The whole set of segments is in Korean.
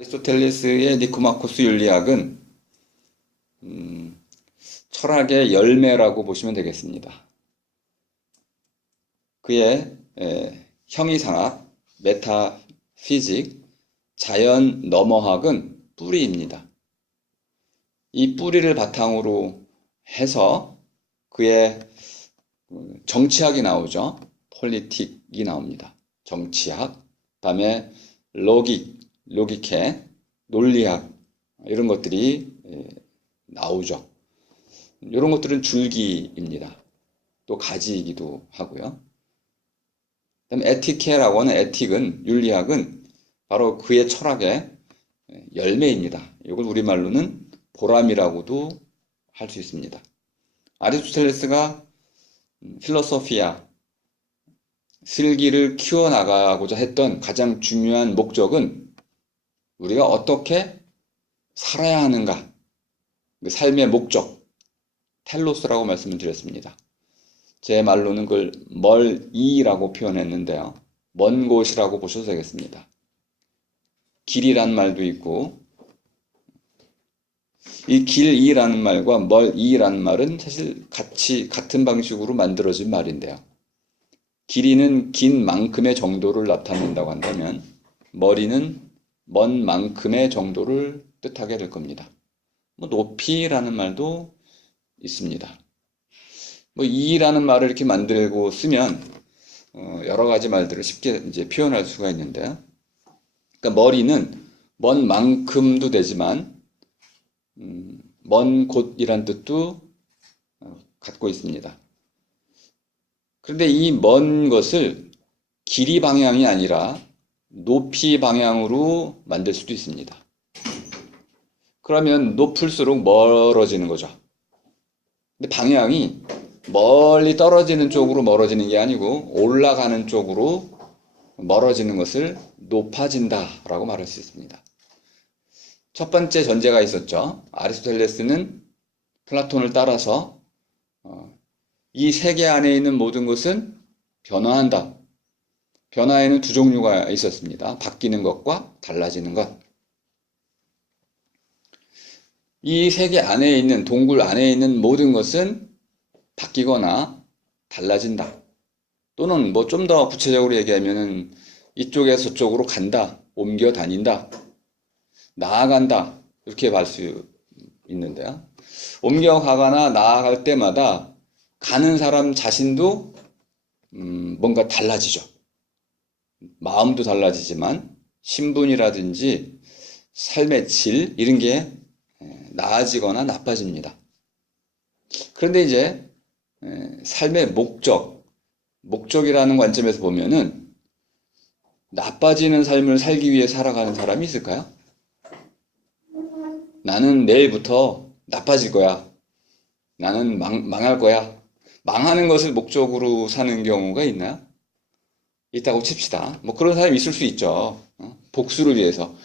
아리스토텔레스의 니코마코스 윤리학은 철학의 열매라고 보시면 되겠습니다. 그의 형이상학, 메타피직, 자연 너머학은 뿌리입니다. 이 뿌리를 바탕으로 해서 그의 정치학이 나오죠. 폴리틱이 나옵니다. 정치학, 그다음에 로기케, 논리학 이런 것들이 나오죠. 이런 것들은 줄기입니다. 또 가지이기도 하고요. 그다음에 에티케라고 하는 에틱은 윤리학은 바로 그의 철학의 열매입니다. 이걸 우리말로는 보람이라고도 할 수 있습니다. 아리스토텔레스가 필로소피아, 슬기를 키워나가고자 했던 가장 중요한 목적은 우리가 어떻게 살아야 하는가, 그 삶의 목적, 텔로스라고 말씀을 드렸습니다. 제 말로는 그걸 멀이라고 표현했는데요. 먼 곳이라고 보셔도 되겠습니다. 길이란 말도 있고, 이 길이라는 말과 멀이라는 말은 사실 같은 방식으로 만들어진 말인데요. 길이는 긴 만큼의 정도를 나타낸다고 한다면, 멀이는 먼 만큼의 정도를 뜻하게 될 겁니다. 높이라는 말도 있습니다. 이라는 말을 이렇게 만들고 쓰면 여러 가지 말들을 쉽게 이제 표현할 수가 있는데요. 그러니까 머리는 먼 만큼도 되지만 먼 곳이란 뜻도 갖고 있습니다. 그런데 이 먼 것을 길이 방향이 아니라 높이 방향으로 만들 수도 있습니다. 그러면 높을수록 멀어지는 거죠. 근데 방향이 멀리 떨어지는 쪽으로 멀어지는 게 아니고 올라가는 쪽으로 멀어지는 것을 높아진다라고 말할 수 있습니다. 첫 번째 전제가 있었죠. 아리스토텔레스는 플라톤을 따라서 이 세계 안에 있는 모든 것은 변화한다. 변화에는 두 종류가 있었습니다. 바뀌는 것과 달라지는 것. 이 세계 안에 있는, 동굴 안에 있는 모든 것은 바뀌거나 달라진다. 또는 좀 더 구체적으로 얘기하면은 이쪽에서 저쪽으로 간다, 옮겨 다닌다, 나아간다. 이렇게 볼 수 있는데요. 옮겨가거나 나아갈 때마다 가는 사람 자신도 뭔가 달라지죠. 마음도 달라지지만 신분이라든지 삶의 질 이런 게 나아지거나 나빠집니다. 그런데 이제 삶의 목적이라는 관점에서 보면은 나빠지는 삶을 살기 위해 살아가는 사람이 있을까요? 나는 내일부터 나빠질 거야. 나는 망할 거야. 망하는 것을 목적으로 사는 경우가 있나요? 있다고 칩시다. 그런 사람이 있을 수 있죠. 복수를 위해서.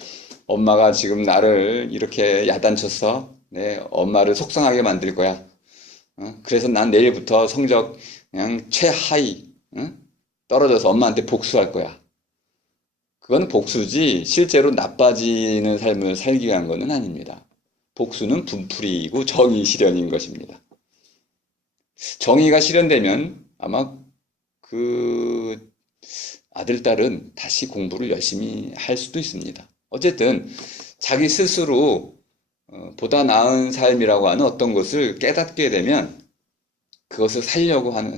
엄마가 지금 나를 이렇게 야단쳤어. 내 엄마를 속상하게 만들 거야. 그래서 난 내일부터 성적 그냥 최하위 떨어져서 엄마한테 복수할 거야. 그건 복수지 실제로 나빠지는 삶을 살기 위한 것은 아닙니다. 복수는 분풀이이고 정의 실현인 것입니다. 정의가 실현되면 아마 그 아들, 딸은 다시 공부를 열심히 할 수도 있습니다. 어쨌든 자기 스스로 보다 나은 삶이라고 하는 어떤 것을 깨닫게 되면 그것을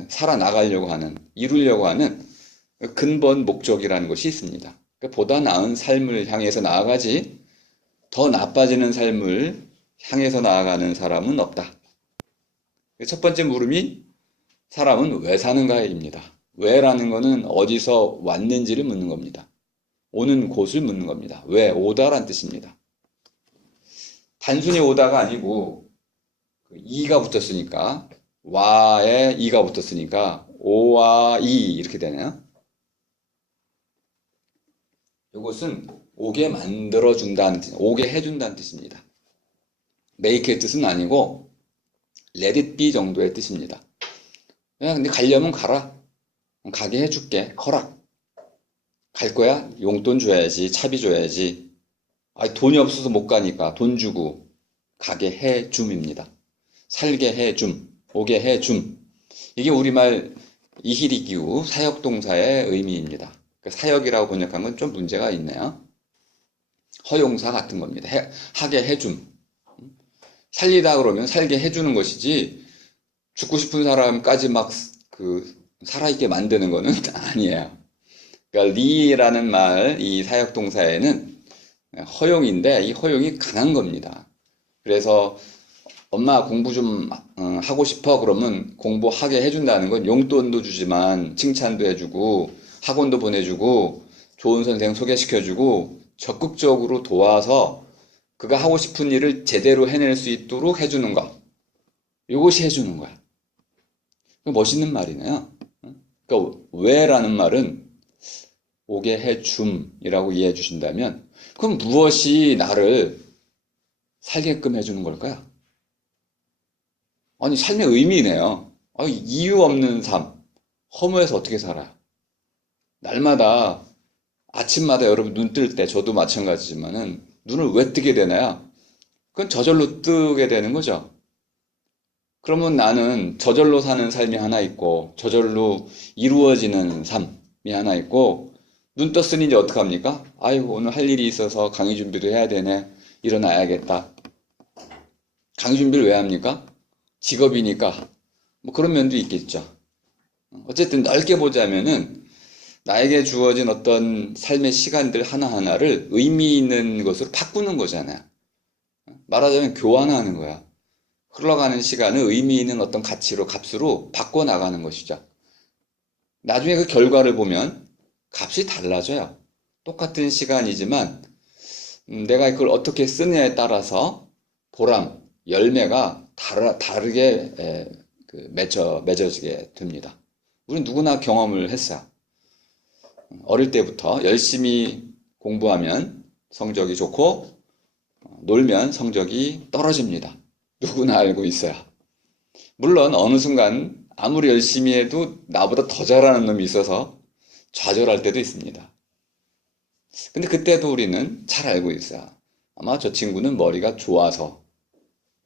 살아나가려고 하는, 이루려고 하는 근본 목적이라는 것이 있습니다. 그러니까 보다 나은 삶을 향해서 나아가지 더 나빠지는 삶을 향해서 나아가는 사람은 없다. 첫 번째 물음이 사람은 왜 사는가입니다. 왜라는 것은 어디서 왔는지를 묻는 겁니다. 오는 곳을 묻는 겁니다. 왜? 오다란 뜻입니다. 단순히 오다가 아니고 이가 붙었으니까 와에 이가 붙었으니까 오와 이 이렇게 되네요. 이것은 오게 만들어준다는 뜻, 오게 해준다는 뜻입니다. make의 뜻은 아니고 let it be 정도의 뜻입니다. 근데 가려면 가라. 가게 해줄게. 허락. 갈 거야? 용돈 줘야지. 차비 줘야지. 아, 돈이 없어서 못 가니까 돈 주고 가게 해줌입니다. 살게 해줌, 오게 해줌. 이게 우리말 이히리기우 사역동사의 의미입니다. 사역이라고 번역한 건 좀 문제가 있네요. 허용사 같은 겁니다. 하게 해줌. 살리다 그러면 살게 해주는 것이지 죽고 싶은 사람까지 막 살아있게 만드는 거는 아니에요. 그러니까 리라는 말, 이 사역동사에는 허용인데 이 허용이 강한 겁니다. 그래서 엄마 공부 좀 하고 싶어 그러면 공부하게 해준다는 건 용돈도 주지만 칭찬도 해주고 학원도 보내주고 좋은 선생 소개시켜주고 적극적으로 도와서 그가 하고 싶은 일을 제대로 해낼 수 있도록 해주는 것. 이것이 해주는 거야. 멋있는 말이네요. 그러니까 왜라는 말은 오게 해줌이라고 이해해 주신다면 그럼 무엇이 나를 살게끔 해주는 걸까요? 아니, 삶의 의미네요. 이유 없는 삶. 허무해서 어떻게 살아요? 날마다, 아침마다 여러분 눈 뜰 때, 저도 마찬가지지만은, 눈을 왜 뜨게 되나요? 그건 저절로 뜨게 되는 거죠. 그러면 나는 저절로 사는 삶이 하나 있고, 저절로 이루어지는 삶이 하나 있고, 눈 떴으니 이제 어떡합니까? 아이고, 오늘 할 일이 있어서 강의 준비도 해야 되네. 일어나야겠다. 강의 준비를 왜 합니까? 직업이니까. 뭐 그런 면도 있겠죠. 어쨌든 넓게 보자면은 나에게 주어진 어떤 삶의 시간들 하나하나를 의미 있는 것으로 바꾸는 거잖아요. 말하자면 교환하는 거야. 흘러가는 시간을 의미 있는 어떤 가치로, 값으로 바꿔나가는 것이죠. 나중에 그 결과를 보면 값이 달라져요. 똑같은 시간이지만 내가 그걸 어떻게 쓰느냐에 따라서 보람, 열매가 다르게 맺어지게 됩니다. 우리는 누구나 경험을 했어요. 어릴 때부터 열심히 공부하면 성적이 좋고 놀면 성적이 떨어집니다. 누구나 알고 있어요. 물론 어느 순간 아무리 열심히 해도 나보다 더 잘하는 놈이 있어서 좌절할 때도 있습니다. 근데 그때도 우리는 잘 알고 있어요. 아마 저 친구는 머리가 좋아서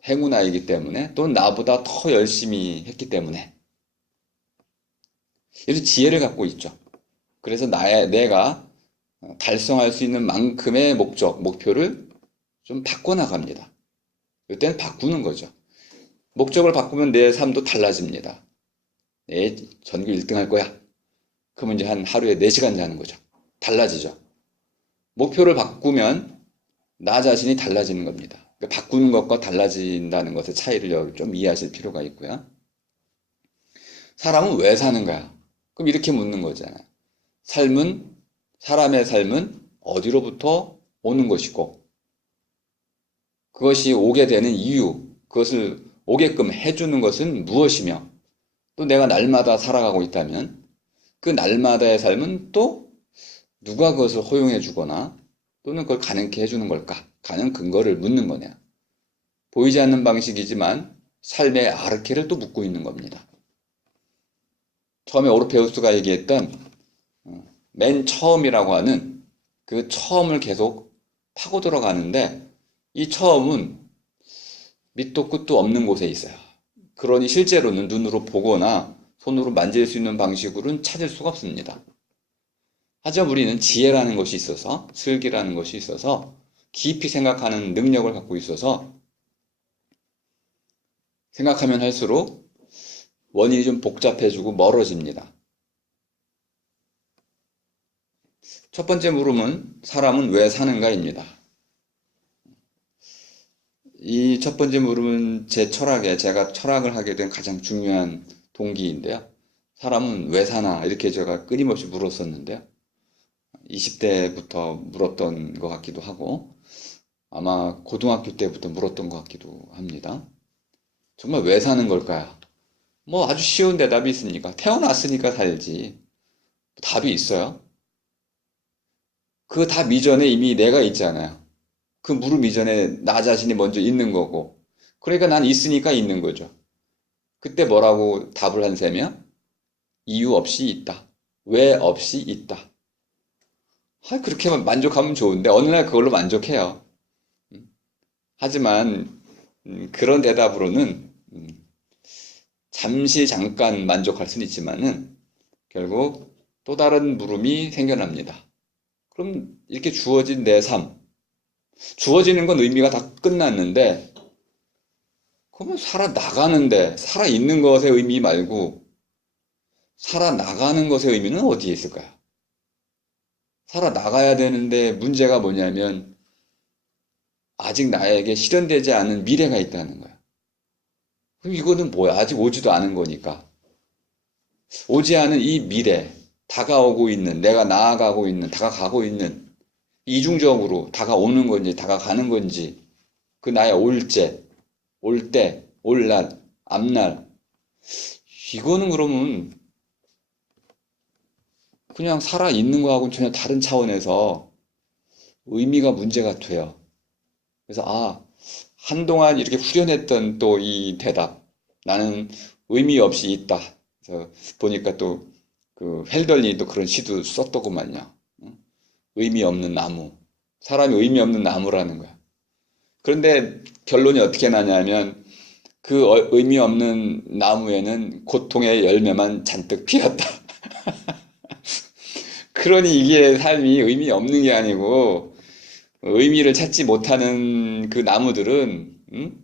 행운아이기 때문에 또 나보다 더 열심히 했기 때문에 이런 지혜를 갖고 있죠. 그래서 내가 달성할 수 있는 만큼의 목표를 좀 바꿔나갑니다. 이때는 바꾸는 거죠. 목적을 바꾸면 내 삶도 달라집니다. 내 전교 1등 할 거야. 그러면 이제 한 하루에 4시간 자는 거죠. 달라지죠. 목표를 바꾸면 나 자신이 달라지는 겁니다. 그러니까 바꾸는 것과 달라진다는 것의 차이를 좀 이해하실 필요가 있고요. 사람은 왜 사는가? 그럼 이렇게 묻는 거잖아요. 사람의 삶은 어디로부터 오는 것이고, 그것이 오게 되는 이유, 그것을 오게끔 해주는 것은 무엇이며, 또 내가 날마다 살아가고 있다면, 그 날마다의 삶은 또 누가 그것을 허용해 주거나, 또는 그걸 가능케 해주는 걸까? 가는 근거를 묻는 거네요. 보이지 않는 방식이지만, 삶의 아르케를 또 묻고 있는 겁니다. 처음에 오르페우스가 얘기했던 맨 처음이라고 하는 그 처음을 계속 파고 들어가는데 이 처음은 밑도 끝도 없는 곳에 있어요. 그러니 실제로는 눈으로 보거나 손으로 만질 수 있는 방식으로는 찾을 수가 없습니다. 하지만 우리는 지혜라는 것이 있어서 슬기라는 것이 있어서 깊이 생각하는 능력을 갖고 있어서 생각하면 할수록 원인이 좀 복잡해지고 멀어집니다. 첫 번째 물음은 사람은 왜 사는가입니다. 이 첫 번째 물음은 제가 철학을 하게 된 가장 중요한 동기인데요. 사람은 왜 사나 이렇게 제가 끊임없이 물었었는데요. 20대부터 물었던 것 같기도 하고 아마 고등학교 때부터 물었던 것 같기도 합니다. 정말 왜 사는 걸까요? 뭐 아주 쉬운 대답이 있습니까? 태어났으니까 살지. 답이 있어요? 그 답 이전에 이미 내가 있잖아요. 그 물음 이전에 나 자신이 먼저 있는 거고. 그러니까 난 있으니까 있는 거죠. 그때 뭐라고 답을 한 셈이야? 이유 없이 있다. 왜 없이 있다. 그렇게만 만족하면 좋은데 어느 날 그걸로 만족해요. 하지만 그런 대답으로는 잠시 잠깐 만족할 수는 있지만은 결국 또 다른 물음이 생겨납니다. 그럼 이렇게 주어진 내 삶, 주어지는 건 의미가 다 끝났는데 그러면 살아나가는데 살아있는 것의 의미 말고 살아나가는 것의 의미는 어디에 있을까요? 살아나가야 되는데 문제가 뭐냐면 아직 나에게 실현되지 않은 미래가 있다는 거야. 그럼 이거는 뭐야? 아직 오지도 않은 거니까. 오지 않은 이 미래, 다가오고 있는, 내가 나아가고 있는, 다가가고 있는, 이중적으로 다가오는 건지, 다가가는 건지, 그 나의 올제, 올 때, 올날, 앞날, 이거는 그러면 그냥 살아있는 거하고는 전혀 다른 차원에서 의미가 문제가 돼요. 그래서, 한동안 이렇게 후련했던 또 이 대답, 나는 의미 없이 있다. 그래서 보니까 또 그 헬덜린이 또 그런 시도 썼더구만요. 의미 없는 나무. 사람이 의미 없는 나무라는 거야. 그런데 결론이 어떻게 나냐면 그 의미 없는 나무에는 고통의 열매만 잔뜩 피었다. 그러니 이게 삶이 의미 없는 게 아니고 의미를 찾지 못하는 그 나무들은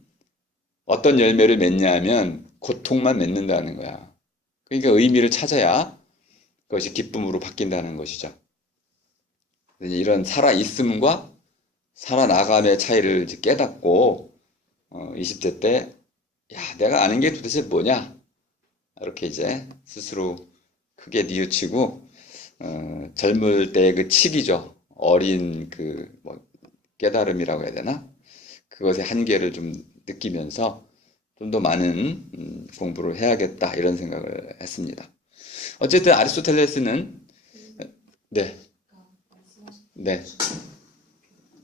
어떤 열매를 맺냐 하면 고통만 맺는다는 거야. 그러니까 의미를 찾아야 그것이 기쁨으로 바뀐다는 것이죠. 이런 살아있음과 살아나감의 차이를 이제 깨닫고 20대 때 내가 아는 게 도대체 뭐냐? 이렇게 이제 스스로 크게 뉘우치고 젊을 때의 그 치기죠. 어린 뭐 깨달음이라고 해야 되나? 그것의 한계를 좀 느끼면서 좀 더 많은 공부를 해야겠다 이런 생각을 했습니다. 어쨌든 아리스토텔레스는 네, 네,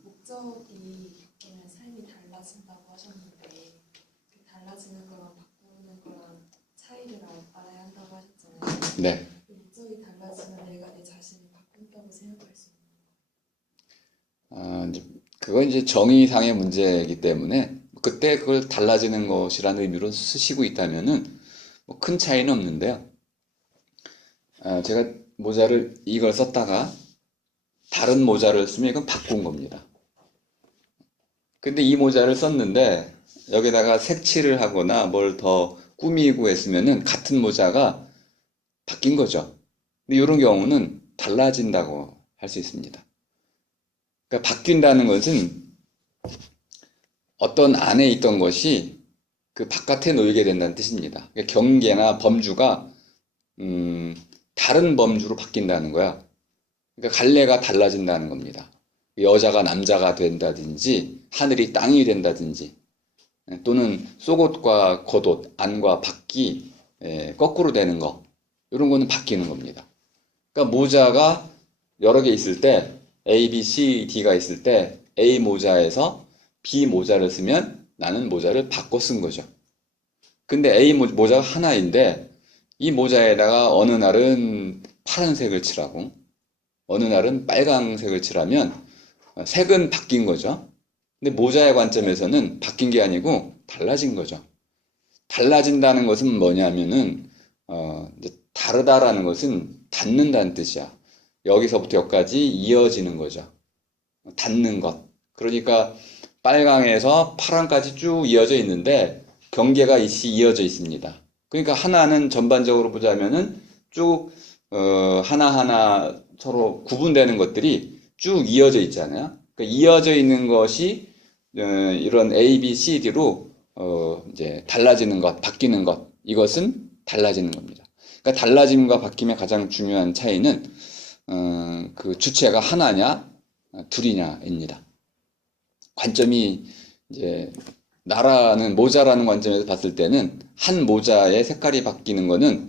목적이 바뀌면 삶이 달라진다고 하셨는데 그 달라지는 거랑 바꾸는 거랑 차이를 알아야 한다고 하셨잖아요. 네. 그 목적이 달라지면 내가 내 자신을 바꾼다고 생각할 수 이제 그건 이제 정의상의 문제이기 때문에 그때 그걸 달라지는 것이라는 의미로 쓰시고 있다면은 뭐 큰 차이는 없는데요. 제가 모자를 이걸 썼다가 다른 모자를 쓰면 이건 바꾼 겁니다. 근데 이 모자를 썼는데 여기다가 색칠을 하거나 뭘 더 꾸미고 했으면은 같은 모자가 바뀐 거죠. 근데 이런 경우는 달라진다고 할 수 있습니다. 그러니까 바뀐다는 것은 어떤 안에 있던 것이 그 바깥에 놓이게 된다는 뜻입니다. 그러니까 경계나 범주가 다른 범주로 바뀐다는 거야. 그러니까 갈래가 달라진다는 겁니다. 여자가 남자가 된다든지 하늘이 땅이 된다든지 또는 속옷과 겉옷, 안과 밖이 거꾸로 되는 거 이런 거는 바뀌는 겁니다. 그러니까 모자가 여러 개 있을 때 A, B, C, D가 있을 때 A 모자에서 B 모자를 쓰면 나는 모자를 바꿔 쓴 거죠. 근데 A 모자가 하나인데 이 모자에다가 어느 날은 파란색을 칠하고 어느 날은 빨강색을 칠하면 색은 바뀐 거죠. 근데 모자의 관점에서는 바뀐 게 아니고 달라진 거죠. 달라진다는 것은 뭐냐면은 이제 다르다라는 것은 닿는다는 뜻이야. 여기서부터 여기까지 이어지는 거죠. 닿는 것. 그러니까 빨강에서 파랑까지 쭉 이어져 있는데 경계가 이어져 있습니다. 그러니까 하나는 전반적으로 보자면은 쭉 하나하나 서로 구분되는 것들이 쭉 이어져 있잖아요. 그러니까 이어져 있는 것이 이런 A, B, C, D로 이제 달라지는 것, 바뀌는 것, 이것은 달라지는 겁니다. 그러니까 달라짐과 바뀜의 가장 중요한 차이는 그 주체가 하나냐, 둘이냐입니다. 관점이 이제 나라는 모자라는 관점에서 봤을 때는 한 모자의 색깔이 바뀌는 거는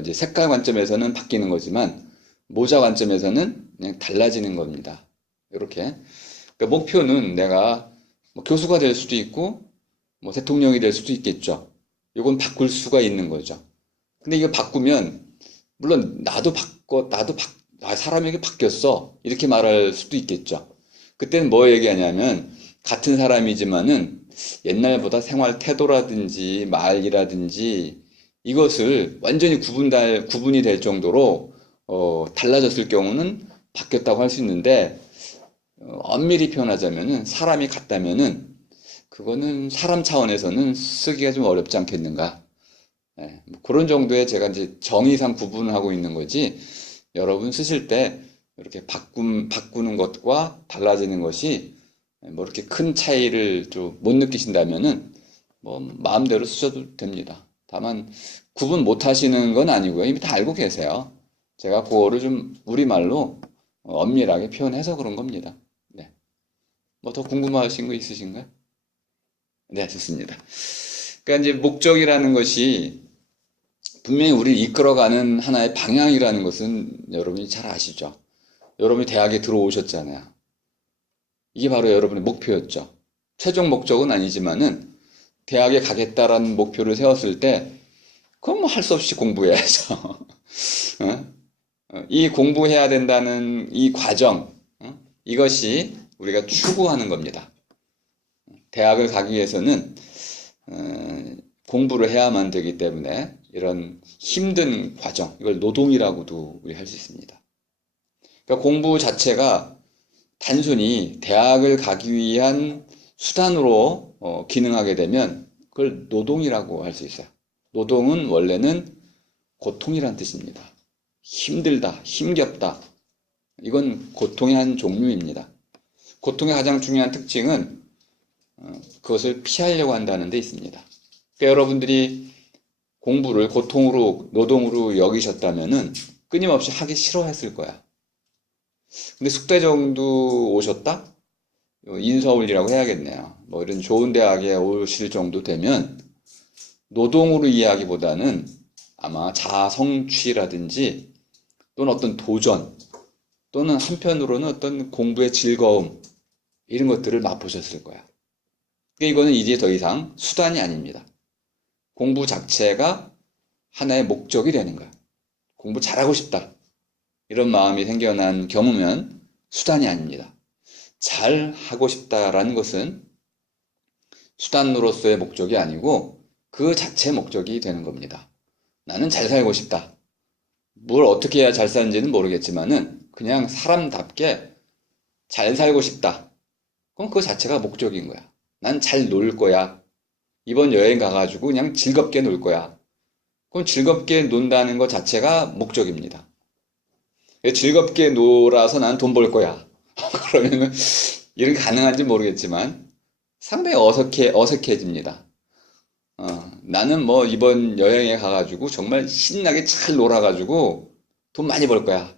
이제 색깔 관점에서는 바뀌는 거지만 모자 관점에서는 그냥 달라지는 겁니다. 이렇게. 그러니까 목표는 내가 뭐 교수가 될 수도 있고 뭐 대통령이 될 수도 있겠죠. 이건 바꿀 수가 있는 거죠. 근데 이거 바꾸면 물론 나도 아, 사람에게 바뀌었어. 이렇게 말할 수도 있겠죠. 그때는 뭐 얘기하냐면, 같은 사람이지만은 옛날보다 생활 태도라든지 말이라든지 이것을 완전히 구분이 될 정도로 달라졌을 경우는 바뀌었다고 할 수 있는데, 엄밀히 표현하자면은 사람이 같다면은 그거는 사람 차원에서는 쓰기가 좀 어렵지 않겠는가. 뭐 그런 정도의 제가 이제 정의상 구분을 하고 있는 거지. 여러분 쓰실 때 이렇게 바꾸는 것과 달라지는 것이 뭐 이렇게 큰 차이를 좀 못 느끼신다면은 뭐 마음대로 쓰셔도 됩니다. 다만 구분 못 하시는 건 아니고요. 이미 다 알고 계세요. 제가 그거를 좀 우리말로 엄밀하게 표현해서 그런 겁니다. 네. 뭐 더 궁금하신 거 있으신가요? 네, 좋습니다. 그러니까 이제 목적이라는 것이 분명히 우리를 이끌어가는 하나의 방향이라는 것은 여러분이 잘 아시죠? 여러분이 대학에 들어오셨잖아요. 이게 바로 여러분의 목표였죠. 최종 목적은 아니지만은 대학에 가겠다라는 목표를 세웠을 때 그건 뭐 할 수 없이 공부해야죠. 어? 이 공부해야 된다는 이 과정, 이것이 우리가 추구하는 겁니다. 대학을 가기 위해서는 공부를 해야만 되기 때문에 이런 힘든 과정, 이걸 노동이라고도 우리 할 수 있습니다. 그러니까 공부 자체가 단순히 대학을 가기 위한 수단으로 기능하게 되면 그걸 노동이라고 할 수 있어요. 노동은 원래는 고통이란 뜻입니다. 힘들다, 힘겹다. 이건 고통의 한 종류입니다. 고통의 가장 중요한 특징은 그것을 피하려고 한다는 데 있습니다. 그러니까 여러분들이 공부를 고통으로, 노동으로 여기셨다면은 끊임없이 하기 싫어했을 거야. 근데 숙대 정도 오셨다? 인서울이라고 해야겠네요. 뭐 이런 좋은 대학에 오실 정도 되면 노동으로 이해하기보다는 아마 자아 성취라든지 또는 어떤 도전 또는 한편으로는 어떤 공부의 즐거움 이런 것들을 맛보셨을 거야. 그러니까 이거는 이제 더 이상 수단이 아닙니다. 공부 자체가 하나의 목적이 되는 거야. 공부 잘하고 싶다. 이런 마음이 생겨난 경우면 수단이 아닙니다. 잘 하고 싶다라는 것은 수단으로서의 목적이 아니고 그 자체의 목적이 되는 겁니다. 나는 잘 살고 싶다. 뭘 어떻게 해야 잘 사는지는 모르겠지만은 그냥 사람답게 잘 살고 싶다. 그럼 그 자체가 목적인 거야. 난 잘 놀 거야. 이번 여행 가가지고 그냥 즐겁게 놀 거야. 그럼 즐겁게 논다는 것 자체가 목적입니다. 즐겁게 놀아서 난 돈 벌 거야. 그러면은 이렇게 가능한지 모르겠지만 상당히 어색해집니다. 나는 뭐 이번 여행에 가가지고 정말 신나게 잘 놀아가지고 돈 많이 벌 거야.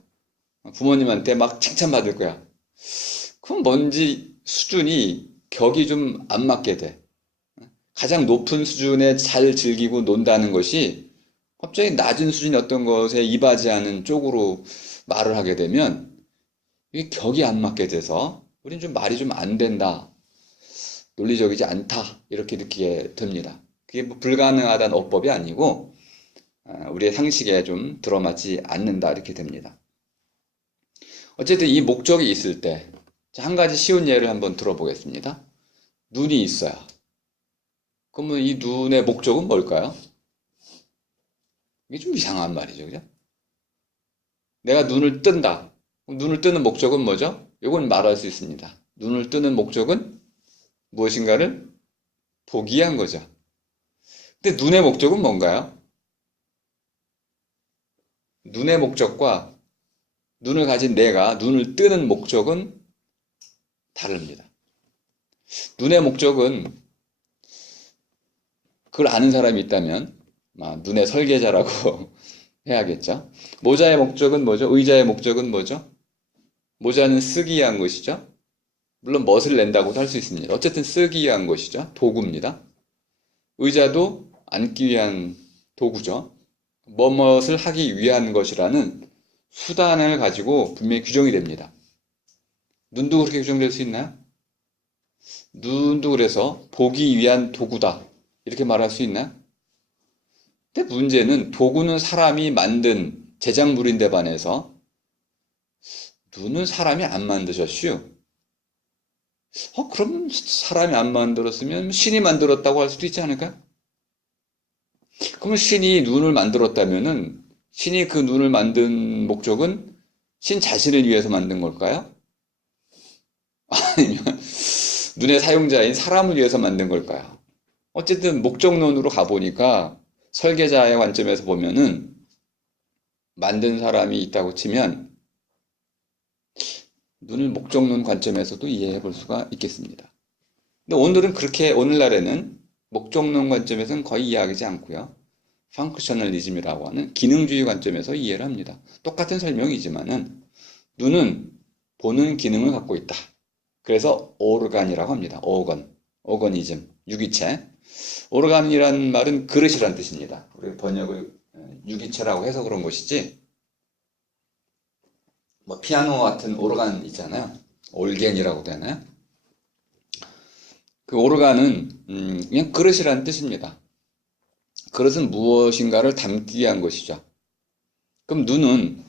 부모님한테 막 칭찬받을 거야. 그럼 뭔지 수준이 격이 좀 안 맞게 돼. 가장 높은 수준에 잘 즐기고 논다는 것이 갑자기 낮은 수준의 어떤 것에 이바지하는 쪽으로 말을 하게 되면 이게 격이 안 맞게 돼서 우린 좀 말이 좀 안 된다. 논리적이지 않다. 이렇게 느끼게 됩니다. 그게 뭐 불가능하다는 어법이 아니고 우리의 상식에 좀 들어맞지 않는다. 이렇게 됩니다. 어쨌든 이 목적이 있을 때 한 가지 쉬운 예를 한번 들어보겠습니다. 눈이 있어요. 그러면 이 눈의 목적은 뭘까요? 이게 좀 이상한 말이죠. 그죠? 내가 눈을 뜬다. 눈을 뜨는 목적은 뭐죠? 이건 말할 수 있습니다. 눈을 뜨는 목적은 무엇인가를 보기 위한 거죠. 근데 눈의 목적은 뭔가요? 눈의 목적과 눈을 가진 내가 눈을 뜨는 목적은 다릅니다. 눈의 목적은 그걸 아는 사람이 있다면 눈의 설계자라고 해야겠죠. 모자의 목적은 뭐죠? 의자의 목적은 뭐죠? 모자는 쓰기 위한 것이죠. 물론 멋을 낸다고도 할 수 있습니다. 어쨌든 쓰기 위한 것이죠. 도구입니다. 의자도 앉기 위한 도구죠. 뭐뭇을 하기 위한 것이라는 수단을 가지고 분명히 규정이 됩니다. 눈도 그렇게 규정될 수 있나요? 눈도 그래서 보기 위한 도구다. 이렇게 말할 수 있나요? 근데 문제는 도구는 사람이 만든 제작물인데 반해서 눈은 사람이 안 만드셨슈. 그럼 사람이 안 만들었으면 신이 만들었다고 할 수도 있지 않을까? 그러면 신이 눈을 만들었다면은 신이 그 눈을 만든 목적은 신 자신을 위해서 만든 걸까요? 아니면 눈의 사용자인 사람을 위해서 만든 걸까요? 어쨌든 목적론으로 가보니까 설계자의 관점에서 보면은 만든 사람이 있다고 치면 눈을 목적론 관점에서도 이해해 볼 수가 있겠습니다. 근데 오늘날에는 목적론 관점에서는 거의 이해하지 않고요. 펑크셔널리즘이라고 하는 기능주의 관점에서 이해를 합니다. 똑같은 설명이지만은 눈은 보는 기능을 갖고 있다. 그래서 오르간이라고 합니다. 오거니즘, 유기체. 오르간이라는 말은 그릇이란 뜻입니다. 우리 번역을 유기체라고 해서 그런 것이지, 뭐 피아노 같은 오르간 있잖아요. 올겐이라고도 하나요? 그 오르간은 그냥 그릇이란 뜻입니다. 그릇은 무엇인가를 담기 위한 것이죠. 그럼 눈은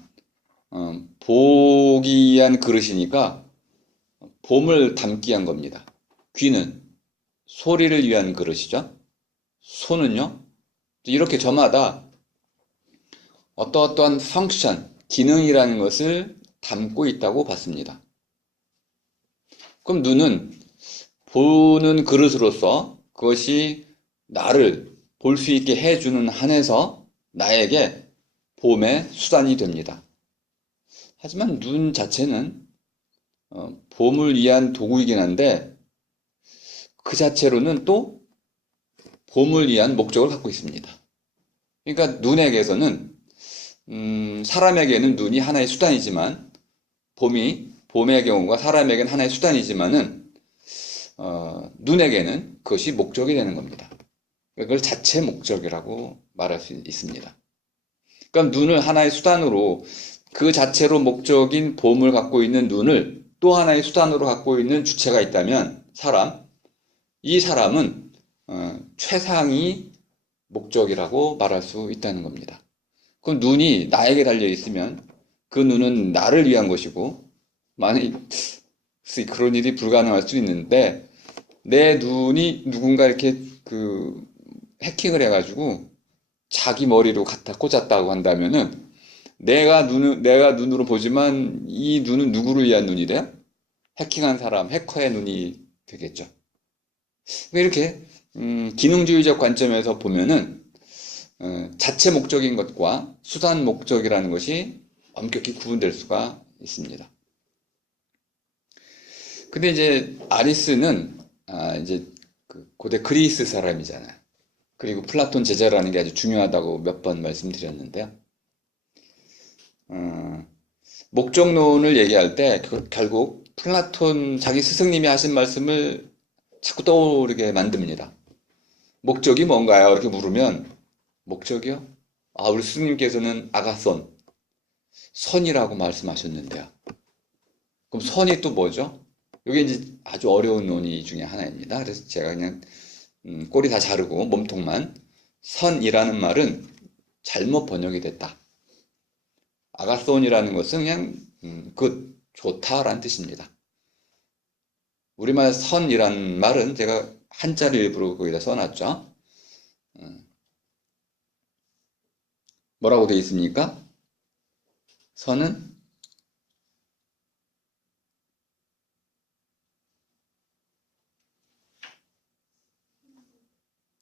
보기 위한 그릇이니까 봄을 담기 위한 겁니다. 귀는 소리를 위한 그릇이죠. 손은요, 이렇게 저마다 어떠어떠한 펑션, 기능이라는 것을 담고 있다고 봤습니다. 그럼 눈은 보는 그릇으로서 그것이 나를 볼 수 있게 해주는 한에서 나에게 봄의 수단이 됩니다. 하지만 눈 자체는 봄을 위한 도구이긴 한데 그 자체로는 또 봄을 위한 목적을 갖고 있습니다. 그러니까 눈에게서는 사람에게는 눈이 하나의 수단이지만 봄의 경우가 사람에게는 하나의 수단이지만은 눈에게는 그것이 목적이 되는 겁니다. 그걸 자체 목적이라고 말할 수 있습니다. 그러니까 눈을 하나의 수단으로 그 자체로 목적인 봄을 갖고 있는 눈을 또 하나의 수단으로 갖고 있는 주체가 있다면 이 사람은 최상위 목적이라고 말할 수 있다는 겁니다. 그럼 눈이 나에게 달려 있으면 그 눈은 나를 위한 것이고, 만약 그런 일이 불가능할 수 있는데 내 눈이 누군가 이렇게 해킹을 해가지고 자기 머리로 갖다 꽂았다고 한다면은 내가 눈으로 보지만 이 눈은 누구를 위한 눈이 돼요? 해킹한 사람, 해커의 눈이 되겠죠. 이렇게 기능주의적 관점에서 보면은 자체 목적인 것과 수단 목적이라는 것이 엄격히 구분될 수가 있습니다. 근데 이제 아리스는 이제 고대 그리스 사람이잖아요. 그리고 플라톤 제자라는 게 아주 중요하다고 몇 번 말씀드렸는데요. 목적론을 얘기할 때 결국 플라톤 자기 스승님이 하신 말씀을 자꾸 떠오르게 만듭니다. 목적이 뭔가요? 이렇게 물으면 목적이요? 우리 스승님께서는 아가선, 선이라고 말씀하셨는데요. 그럼 선이 또 뭐죠? 이게 이제 아주 어려운 논의 중에 하나입니다. 그래서 제가 그냥 꼬리 다 자르고 몸통만, 선이라는 말은 잘못 번역이 됐다. 아가손이라는 것은 그냥 좋다라는 뜻입니다. 우리말 선이라는 말은 제가 한자를 일부러 거기다 써놨죠. 뭐라고 되어 있습니까? 선은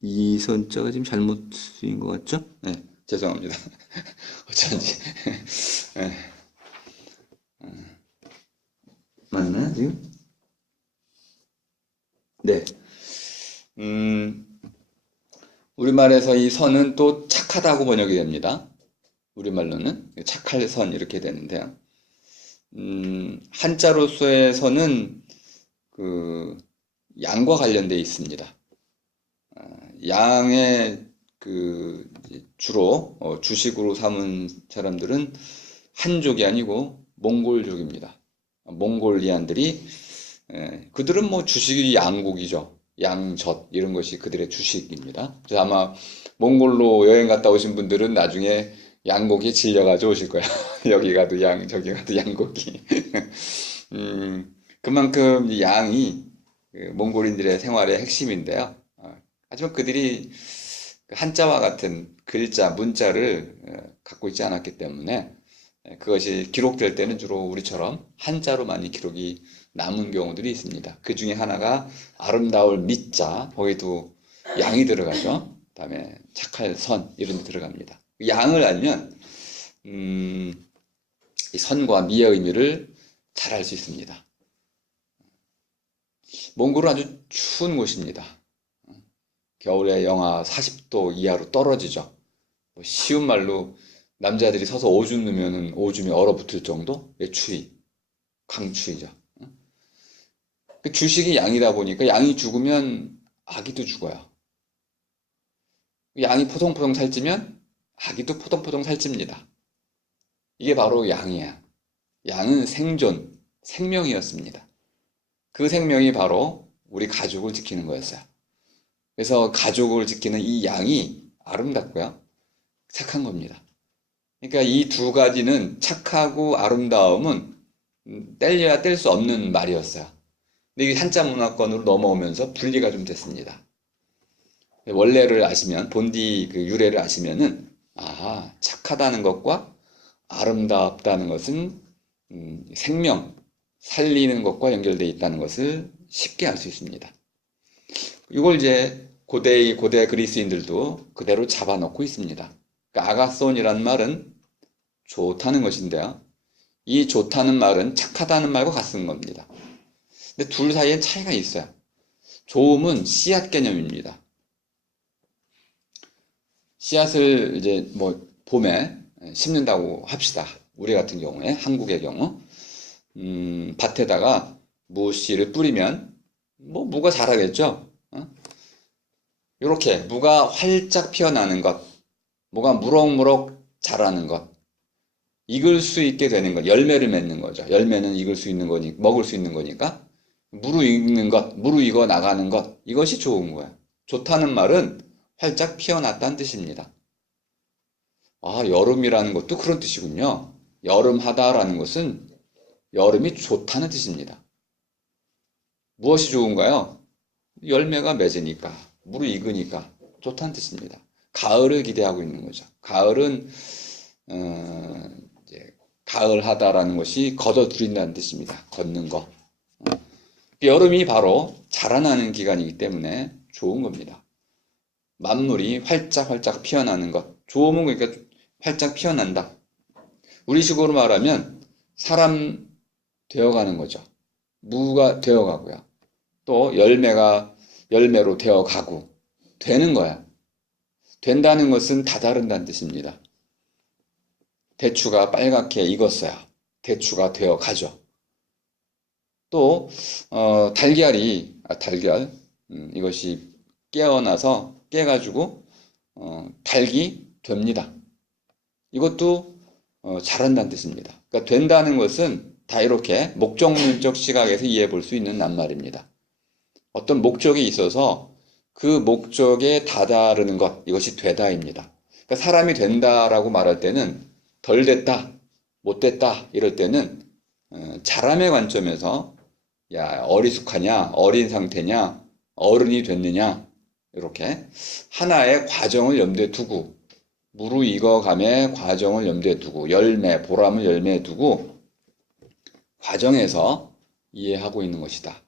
이 선자가 지금 잘못 쓰인 것 같죠? 네, 죄송합니다. 어쩐지. 네. 맞나요, 지금? 네. 우리말에서 이 선은 또 착하다고 번역이 됩니다. 우리말로는 착할 선 이렇게 되는데요. 한자로서의 선은 양과 관련되어 있습니다. 양의 주로 주식으로 삼은 사람들은 한족이 아니고 몽골족입니다. 몽골리안들이 그들은 뭐 주식이 양곡이죠. 양젖 이런 것이 그들의 주식입니다. 그래서 아마 몽골로 여행 갔다 오신 분들은 나중에 양고기 질려가지고 오실 거야. 여기 가도 양, 저기 가도 양고기. 그만큼 이 양이 그 몽골인들의 생활의 핵심인데요. 하지만 그들이 그 한자와 같은 글자, 문자를 갖고 있지 않았기 때문에 그것이 기록될 때는 주로 우리처럼 한자로 많이 기록이 남은 경우들이 있습니다. 그 중에 하나가 아름다울 미자, 거기도 양이 들어가죠. 그다음에 착할 선 이런 데 들어갑니다. 양을 알면 이 선과 미의 의미를 잘 알 수 있습니다. 몽골은 아주 추운 곳입니다. 겨울에 영하 40도 이하로 떨어지죠. 뭐 쉬운 말로 남자들이 서서 오줌 누면은 오줌이 얼어붙을 정도의 추위, 강추위죠. 그 주식이 양이다 보니까 양이 죽으면 아기도 죽어요. 양이 포동포동 살찌면 아기도 포동포동 살찝니다. 이게 바로 양이야. 양은 생존, 생명이었습니다. 그 생명이 바로 우리 가족을 지키는 거였어요. 그래서 가족을 지키는 이 양이 아름답고요. 착한 겁니다. 그러니까 이 두 가지는 착하고 아름다움은 뗄려야 뗄 수 없는 말이었어요. 근데 이게 한자 문화권으로 넘어오면서 분리가 좀 됐습니다. 원래를 아시면, 본디 그 유래를 아시면은, 착하다는 것과 아름답다는 것은 생명, 살리는 것과 연결되어 있다는 것을 쉽게 알 수 있습니다. 이걸 이제 고대 그리스인들도 그대로 잡아놓고 있습니다. 그러니까 아가손이라는 말은 좋다는 것인데요. 이 좋다는 말은 착하다는 말과 같은 겁니다. 근데 둘 사이엔 차이가 있어요. 좋음은 씨앗 개념입니다. 씨앗을 이제 뭐 봄에 심는다고 합시다. 우리 같은 경우에, 한국의 경우, 밭에다가 무씨를 뿌리면 뭐 무가 자라겠죠. 이렇게 무가 활짝 피어나는 것, 무가 무럭무럭 자라는 것, 익을 수 있게 되는 것, 열매를 맺는 거죠. 열매는 익을 수 있는 거니, 먹을 수 있는 거니까 무르익는 것, 무르익어 나가는 것, 이것이 좋은 거예요. 좋다는 말은 활짝 피어났다는 뜻입니다. 여름이라는 것도 그런 뜻이군요. 여름하다라는 것은 여름이 좋다는 뜻입니다. 무엇이 좋은가요? 열매가 맺으니까, 무르익으니까 좋다는 뜻입니다. 가을을 기대하고 있는 거죠. 가을은 이제 가을하다라는 것이 걷어들인다는 뜻입니다. 걷는 거. 여름이 바로 자라나는 기간이기 때문에 좋은 겁니다. 만물이 활짝활짝 피어나는 것. 좋으면 그러니까 활짝 피어난다. 우리식으로 말하면 사람 되어가는 거죠. 무가 되어가고요. 또 열매가 열매로 되어가고 되는 거야. 된다는 것은 다다른다는 뜻입니다. 대추가 빨갛게 익었어요. 대추가 되어가죠. 또 달걀 이것이 깨어나서 깨가지고 달기 됩니다. 이것도 자란다는 뜻입니다. 그러니까 된다는 것은 다 이렇게 목적론적 시각에서 이해해 볼 수 있는 낱말입니다. 어떤 목적이 있어서 그 목적에 다다르는 것, 이것이 되다입니다. 그러니까 사람이 된다라고 말할 때는 덜 됐다, 못 됐다 이럴 때는 사람의 관점에서 야, 어리숙하냐, 어린 상태냐, 어른이 됐느냐 이렇게 하나의 과정을 염두에 두고 무르익어감의 과정을 염두에 두고 열매, 보람을 열매에 두고 과정에서 이해하고 있는 것이다.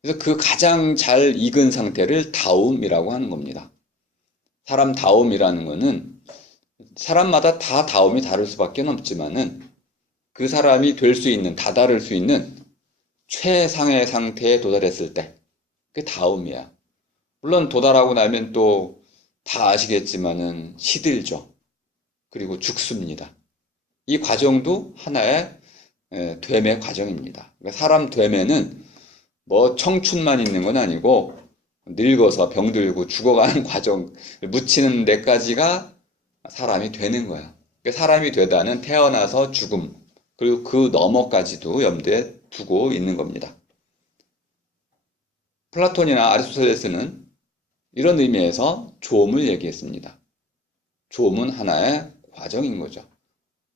그래서 그 가장 잘 익은 상태를 다움이라고 하는 겁니다. 사람 다움이라는 것은 사람마다 다 다움이 다를 수밖에 없지만은 그 사람이 될 수 있는, 다다를 수 있는 최상의 상태에 도달했을 때 그게 다움이야. 물론 도달하고 나면 또 다 아시겠지만은 시들죠. 그리고 죽습니다. 이 과정도 하나의 됨의 과정입니다. 그러니까 사람 됨에는 뭐 청춘만 있는 건 아니고 늙어서 병들고 죽어가는 과정, 묻히는 데까지가 사람이 되는 거야. 그러니까 사람이 되다는 태어나서 죽음, 그리고 그 너머까지도 염두에 두고 있는 겁니다. 플라톤이나 아리스토텔레스는 이런 의미에서 조음을 얘기했습니다. 조음은 하나의 과정인 거죠.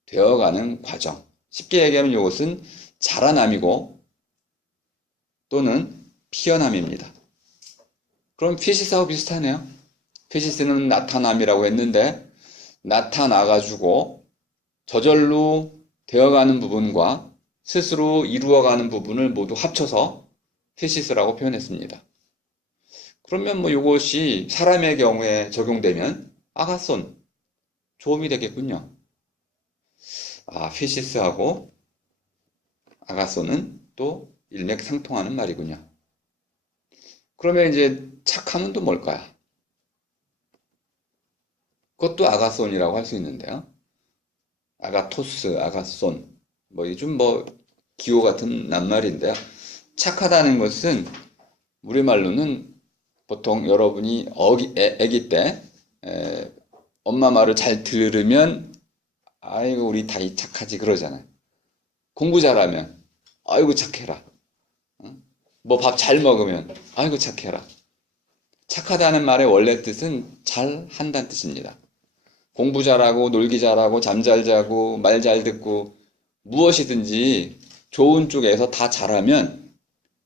되어가는 과정. 쉽게 얘기하면 이것은 자라남이고 또는 피어남입니다. 그럼 피시스하고 비슷하네요. 피시스는 나타남이라고 했는데 나타나가지고 저절로 되어가는 부분과 스스로 이루어가는 부분을 모두 합쳐서 피시스라고 표현했습니다. 그러면 뭐 이것이 사람의 경우에 적용되면 아가손, 조음이 되겠군요. 피시스하고 아가손은 또 일맥상통하는 말이군요. 그러면 이제 착함은 또 뭘까요? 그것도 아가손이라고 할 수 있는데요. 아가토스, 아가손, 요즘 기호 같은 낱말인데요. 착하다는 것은 우리말로는 보통 여러분이 아기 때 엄마 말을 잘 들으면 아이고 우리 다이 착하지 그러잖아요. 공부 잘하면 아이고 착해라. 뭐 밥 잘 먹으면 아이고 착해라. 착하다는 말의 원래 뜻은 잘 한다는 뜻입니다. 공부 잘하고 놀기 잘하고 잠 잘 자고 말 잘 듣고 무엇이든지 좋은 쪽에서 다 잘하면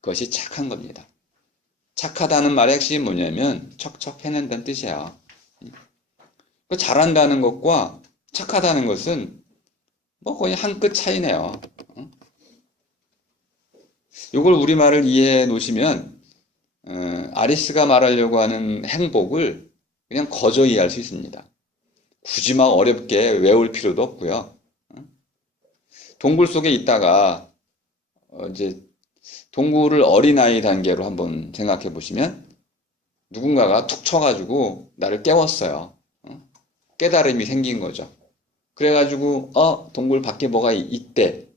그것이 착한 겁니다. 착하다는 말의 핵심이 뭐냐면 척척 해낸다는 뜻이에요. 잘한다는 것과 착하다는 것은 거의 한 끗 차이네요. 이걸 우리말을 이해해 놓으시면 아리스가 말하려고 하는 행복을 그냥 거저 이해할 수 있습니다. 굳이 막 어렵게 외울 필요도 없고요. 동굴 속에 있다가 이제 동굴을 어린아이 단계로 한번 생각해 보시면 누군가가 툭 쳐가지고 나를 깨웠어요. 깨달음이 생긴 거죠. 그래가지고 동굴 밖에 뭐가 있대.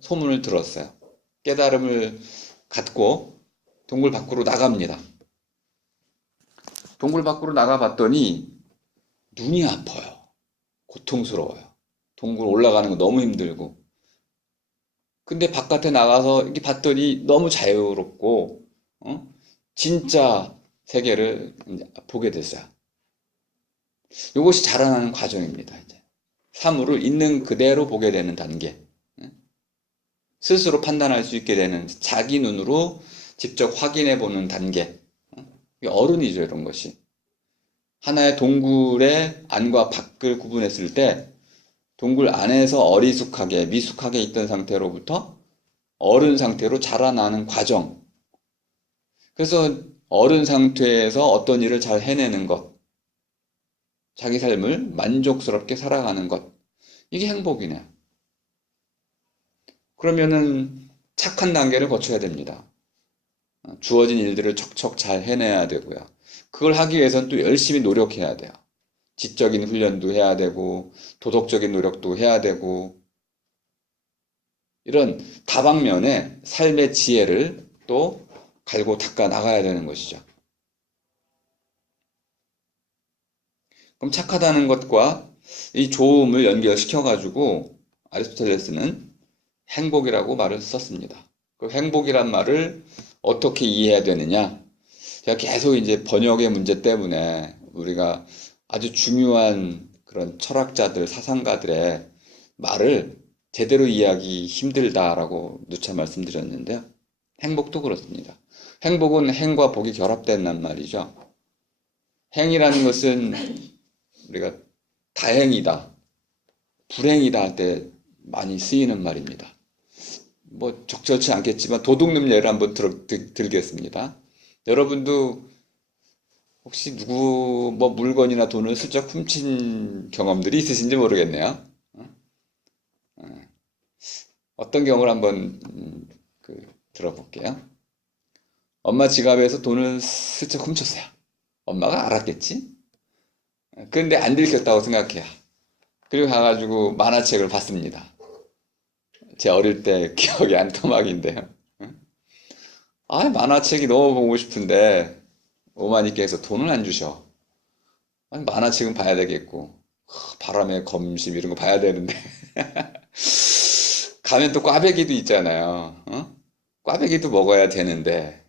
소문을 들었어요. 깨달음을 갖고 동굴 밖으로 나갑니다. 동굴 밖으로 나가봤더니 눈이 아파요. 고통스러워요. 동굴 올라가는 거 너무 힘들고. 근데 바깥에 나가서 이렇게 봤더니 너무 자유롭고, 진짜 세계를 이제 보게 됐어요. 이것이 자라나는 과정입니다. 이제 사물을 있는 그대로 보게 되는 단계. 스스로 판단할 수 있게 되는 자기 눈으로 직접 확인해 보는 단계. 어른이죠, 이런 것이. 하나의 동굴의 안과 밖을 구분했을 때 동굴 안에서 어리숙하게 미숙하게 있던 상태로부터 어른 상태로 자라나는 과정. 그래서 어른 상태에서 어떤 일을 잘 해내는 것, 자기 삶을 만족스럽게 살아가는 것, 이게 행복이네요. 그러면은 착한 단계를 거쳐야 됩니다. 주어진 일들을 척척 잘 해내야 되고요. 그걸 하기 위해서는 또 열심히 노력해야 돼요. 지적인 훈련도 해야 되고, 도덕적인 노력도 해야 되고, 이런 다방면의 삶의 지혜를 또 갈고 닦아 나가야 되는 것이죠. 그럼 착하다는 것과 이 좋음을 연결시켜가지고 아리스토텔레스는 행복이라고 말을 썼습니다. 그 행복이란 말을 어떻게 이해해야 되느냐? 제가 계속 이제 번역의 문제 때문에 우리가 아주 중요한 그런 철학자들, 사상가들의 말을 제대로 이해하기 힘들다라고 누차 말씀드렸는데요. 행복도 그렇습니다. 행복은 행과 복이 결합된 말이죠. 행이라는 것은 우리가 다행이다, 불행이다 할 때 많이 쓰이는 말입니다. 적절치 않겠지만 도둑놈 예를 한번 들겠습니다. 여러분도 혹시 누구 물건이나 돈을 슬쩍 훔친 경험들이 있으신지 모르겠네요. 어떤 경우를 한번 들어볼게요. 엄마 지갑에서 돈을 슬쩍 훔쳤어요. 엄마가 알았겠지? 그런데 안 들켰다고 생각해요. 그리고 가가지고 만화책을 봤습니다. 제 어릴 때 기억이 안 토막인데요. 만화책이 너무 보고 싶은데 어머니께서 돈을 안 주셔. 만화책은 봐야 되겠고 바람의 검심 이런 거 봐야 되는데 가면 또 꽈배기도 있잖아요. 꽈배기도 먹어야 되는데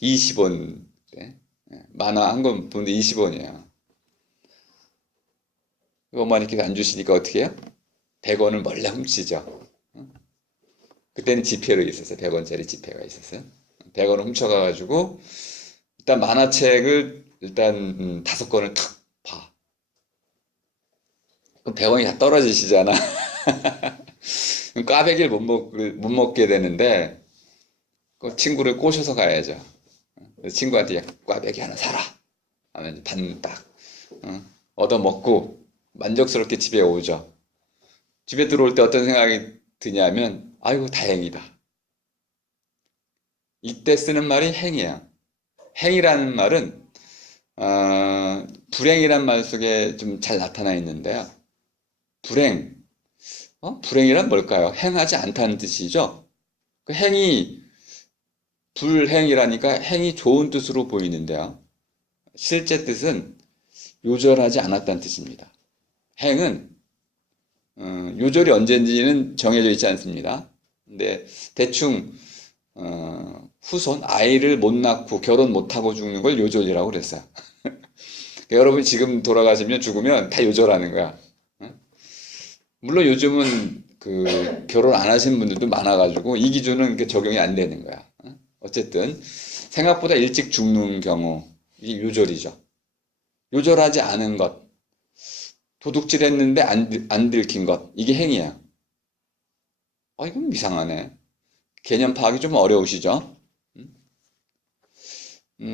20원 만화 한 권 보는데 20원이에요. 어머니께서 안 주시니까 어떻게 해요? 100원을 몰래 훔치죠. 그때는 지폐로 있었어요. 100원짜리 지폐가 있었어요. 100원을 훔쳐가가지고 일단 만화책을 일단 5권을 탁 봐. 그럼 100원이 다 떨어지시잖아. 그럼 꽈배기를 못 먹게 되는데 그 친구를 꼬셔서 가야죠. 그래서 친구한테 야, 꽈배기 하나 사라 하면 반 딱 얻어 먹고 만족스럽게 집에 오죠. 집에 들어올 때 어떤 생각이 드냐면 아이고 다행이다. 이때 쓰는 말이 행이야. 행이라는 말은 불행이란 말 속에 좀 잘 나타나 있는데요. 불행, 불행이란 뭘까요? 행하지 않다는 뜻이죠. 그 행이 불행이라니까 행이 좋은 뜻으로 보이는데요. 실제 뜻은 요절하지 않았다는 뜻입니다. 행은 요절이 언제인지는 정해져 있지 않습니다. 근데 대충 후손 아이를 못 낳고 결혼 못하고 죽는 걸 요절이라고 그랬어요. 여러분 지금 돌아가시면 죽으면 다 요절하는 거야. 물론 요즘은 그 결혼 안 하신 분들도 많아가지고 이 기준은 적용이 안 되는 거야. 어쨌든 생각보다 일찍 죽는 경우 이게 요절이죠. 요절하지 않은 것, 도둑질했는데 안 들킨 것 이게 행위야. 이건 이상하네. 개념 파악이 좀 어려우시죠?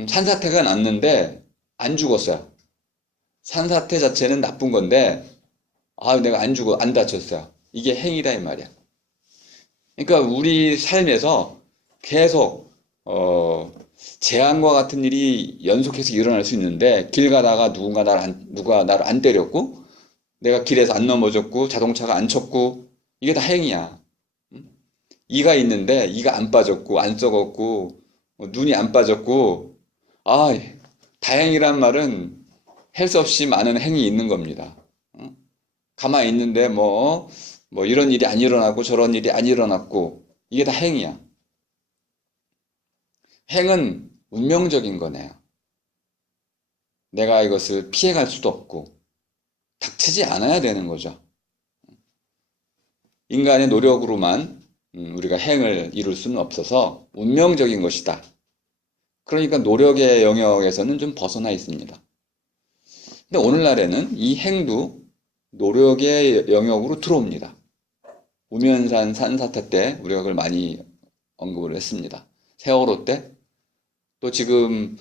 산사태가 났는데 안 죽었어요. 산사태 자체는 나쁜 건데 내가 안 다쳤어요. 이게 행위다 이 말이야. 그러니까 우리 삶에서 계속 재앙과 같은 일이 연속해서 일어날 수 있는데 길 가다가 누가 나를 안 때렸고 내가 길에서 안 넘어졌고 자동차가 안 쳤고 이게 다 행위야. 이가 있는데 이가 안 빠졌고 안 썩었고 눈이 안 빠졌고 다행이란 말은 할 수 없이 많은 행위 있는 겁니다. 가만히 있는데 뭐 이런 일이 안 일어나고 저런 일이 안 일어났고 이게 다 행위야. 행은 운명적인 거네요. 내가 이것을 피해갈 수도 없고 닥치지 않아야 되는 거죠. 인간의 노력으로만 우리가 행을 이룰 수는 없어서 운명적인 것이다. 그러니까 노력의 영역에서는 좀 벗어나 있습니다. 근데 오늘날에는 이 행도 노력의 영역으로 들어옵니다. 우면산 산사태 때 우리가 그걸 많이 언급을 했습니다. 세월호 때, 또 지금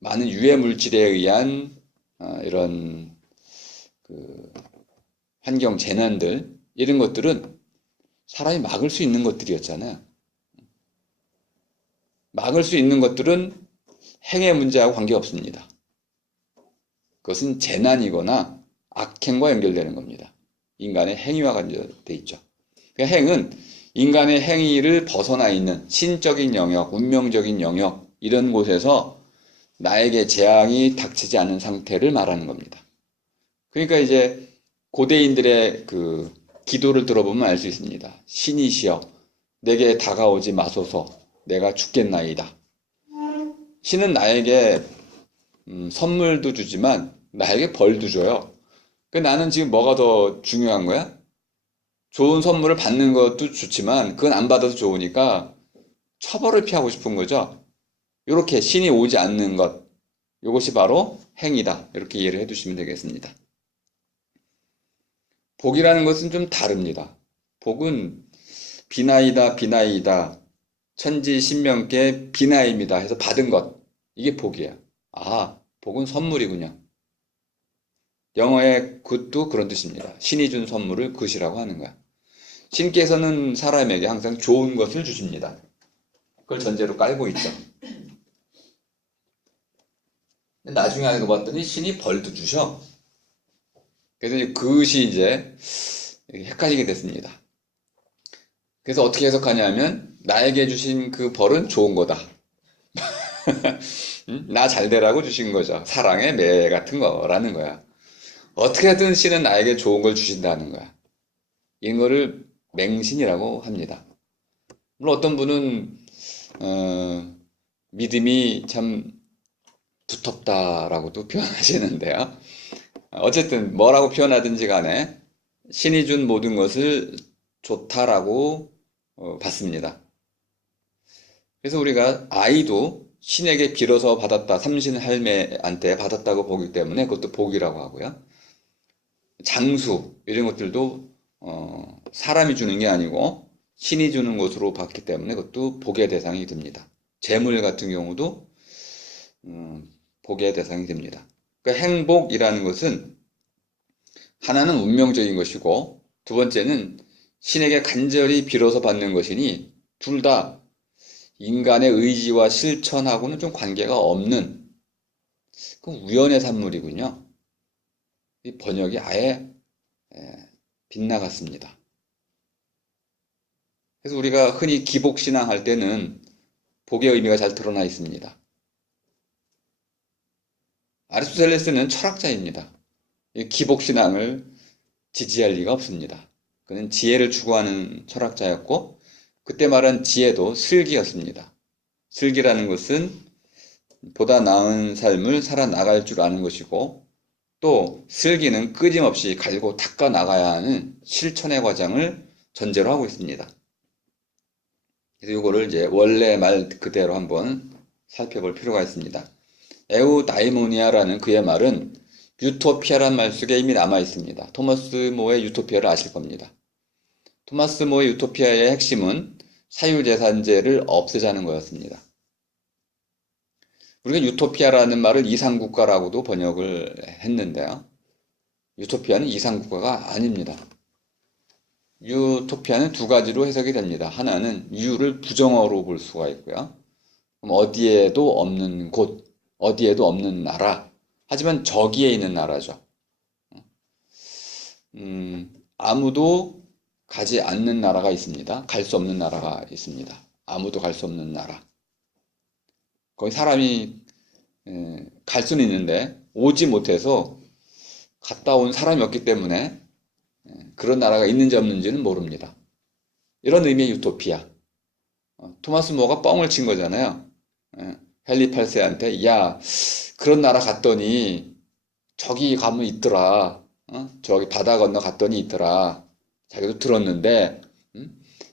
많은 유해 물질에 의한 이런 그 환경 재난들 이런 것들은 사람이 막을 수 있는 것들이었잖아요. 막을 수 있는 것들은 행의 문제하고 관계없습니다. 그것은 재난이거나 악행과 연결되는 겁니다. 인간의 행위와 관계되어 있죠. 그러니까 행은 인간의 행위를 벗어나 있는 신적인 영역, 운명적인 영역 이런 곳에서 나에게 재앙이 닥치지 않은 상태를 말하는 겁니다. 그러니까 이제 고대인들의 그 기도를 들어보면 알 수 있습니다. 신이시여 내게 다가오지 마소서 내가 죽겠나이다. 신은 나에게 선물도 주지만 나에게 벌도 줘요. 나는 지금 뭐가 더 중요한 거야? 좋은 선물을 받는 것도 좋지만 그건 안 받아도 좋으니까 처벌을 피하고 싶은 거죠. 이렇게 신이 오지 않는 것, 이것이 바로 행위다. 이렇게 이해를 해두시면 되겠습니다. 복이라는 것은 좀 다릅니다. 복은 비나이다, 비나이다, 천지신명께 비나입니다 해서 받은 것, 이게 복이에요. 복은 선물이군요. 영어의 굿도 그런 뜻입니다. 신이 준 선물을 굿이라고 하는 거야. 신께서는 사람에게 항상 좋은 것을 주십니다. 그걸 전제로 깔고 있죠. 나중에 알고 봤더니 신이 벌도 주셔. 그래서 이제 그것이 이제 헷갈리게 됐습니다. 그래서 어떻게 해석하냐면 나에게 주신 그 벌은 좋은 거다. 나 잘되라고 주신 거죠. 사랑의 매 같은 거라는 거야. 어떻게든 신은 나에게 좋은 걸 주신다는 거야. 이거를 맹신이라고 합니다. 물론 어떤 분은 믿음이 참 두텁다라고도 표현하시는데요. 어쨌든 뭐라고 표현하든지 간에 신이 준 모든 것을 좋다라고 봤습니다. 그래서 우리가 아이도 신에게 빌어서 받았다, 삼신 할매한테 받았다고 보기 때문에 그것도 복이라고 하고요. 장수 이런 것들도 사람이 주는 게 아니고 신이 주는 것으로 봤기 때문에 그것도 복의 대상이 됩니다. 재물 같은 경우도 복의 대상이 됩니다. 그러니까 행복이라는 것은 하나는 운명적인 것이고 두 번째는 신에게 간절히 빌어서 받는 것이니 둘 다 인간의 의지와 실천하고는 좀 관계가 없는 그 우연의 산물이군요. 이 번역이 아예 빗나갔습니다. 그래서 우리가 흔히 기복신앙 할 때는 복의 의미가 잘 드러나 있습니다. 아리스토텔레스는 철학자입니다. 이 기복신앙을 지지할 리가 없습니다. 그는 지혜를 추구하는 철학자였고 그때 말한 지혜도 슬기였습니다. 슬기라는 것은 보다 나은 삶을 살아나갈 줄 아는 것이고 또 슬기는 끊임없이 갈고 닦아 나가야 하는 실천의 과정을 전제로 하고 있습니다. 그래서 이거를 이제 원래 말 그대로 한번 살펴볼 필요가 있습니다. 에우다이모니아라는 그의 말은 유토피아란 말 속에 이미 남아 있습니다. 토마스 모의 유토피아를 아실 겁니다. 토마스 모의 유토피아의 핵심은 사유재산제를 없애자는 거였습니다. 우리가 유토피아라는 말을 이상국가라고도 번역을 했는데요. 유토피아는 이상국가가 아닙니다. 유토피아는 두 가지로 해석이 됩니다. 하나는 유를 부정어로 볼 수가 있고요. 어디에도 없는 곳, 어디에도 없는 나라. 하지만 저기에 있는 나라죠. 아무도 가지 않는 나라가 있습니다. 갈 수 없는 나라가 있습니다. 아무도 갈 수 없는 나라. 거기 사람이 갈 수는 있는데 오지 못해서 갔다 온 사람이 없기 때문에 그런 나라가 있는지 없는지는 모릅니다. 이런 의미의 유토피아. 토마스 모어가 뻥을 친 거잖아요. 헨리 8세한테 야 그런 나라 갔더니 저기 가면 있더라. 저기 바다 건너 갔더니 있더라. 자기도 들었는데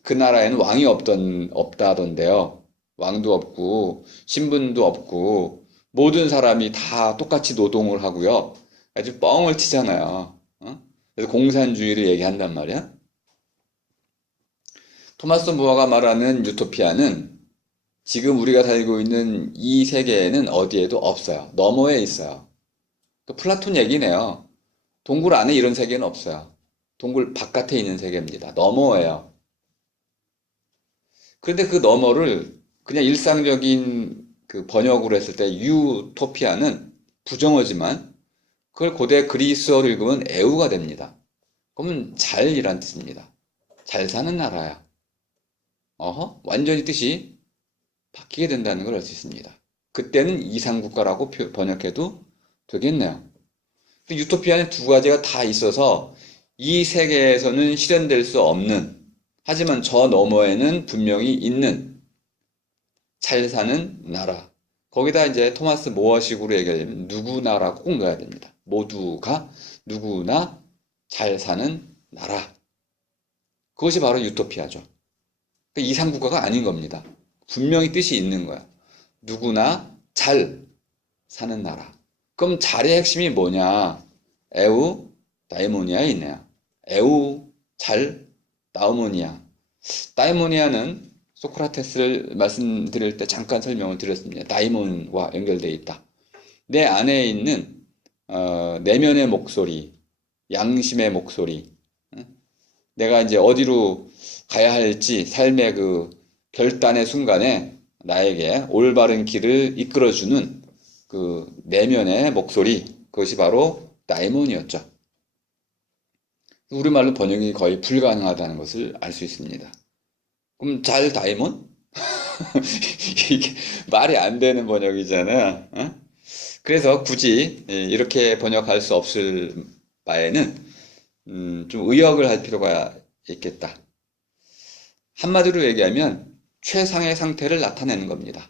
그 나라에는 왕이 없다던데요. 왕도 없고 신분도 없고 모든 사람이 다 똑같이 노동을 하고요. 아주 뻥을 치잖아요. 그래서 공산주의를 얘기한단 말이야. 토마스 무어가 말하는 유토피아는 지금 우리가 살고 있는 이 세계에는 어디에도 없어요. 너머에 있어요. 또 플라톤 얘기네요. 동굴 안에 이런 세계는 없어요. 동굴 바깥에 있는 세계입니다. 너머예요. 그런데 그 너머를 그냥 일상적인 그 번역으로 했을 때 유토피아는 부정어지만 그걸 고대 그리스어로 읽으면 에우가 됩니다. 그러면 잘이란 뜻입니다. 잘 사는 나라야. 완전히 뜻이 바뀌게 된다는 걸 알 수 있습니다. 그때는 이상국가라고 번역해도 되겠네요. 유토피아는 두 가지가 다 있어서 이 세계에서는 실현될 수 없는, 하지만 저 너머에는 분명히 있는 잘 사는 나라. 거기다 이제 토마스 모어식으로 얘기하면 누구나라고 꼭 넣어야 됩니다. 모두가 누구나 잘 사는 나라. 그것이 바로 유토피아죠. 이상국가가 아닌 겁니다. 분명히 뜻이 있는 거야. 누구나 잘 사는 나라. 그럼 잘의 핵심이 뭐냐? 에우, 다이모니아에 있네요. 에우, 잘, 다우모니아. 다이모니아는 소크라테스를 말씀드릴 때 잠깐 설명을 드렸습니다. 다이몬과 연결되어 있다. 내 안에 있는 내면의 목소리, 양심의 목소리. 내가 이제 어디로 가야 할지 삶의 그 결단의 순간에 나에게 올바른 길을 이끌어주는 그 내면의 목소리, 그것이 바로 다이몬이었죠. 우리말로 번역이 거의 불가능하다는 것을 알 수 있습니다. 그럼 잘 다이몬? 이게 말이 안 되는 번역이잖아요. 그래서 굳이 이렇게 번역할 수 없을 바에는 좀 의역을 할 필요가 있겠다. 한마디로 얘기하면 최상의 상태를 나타내는 겁니다.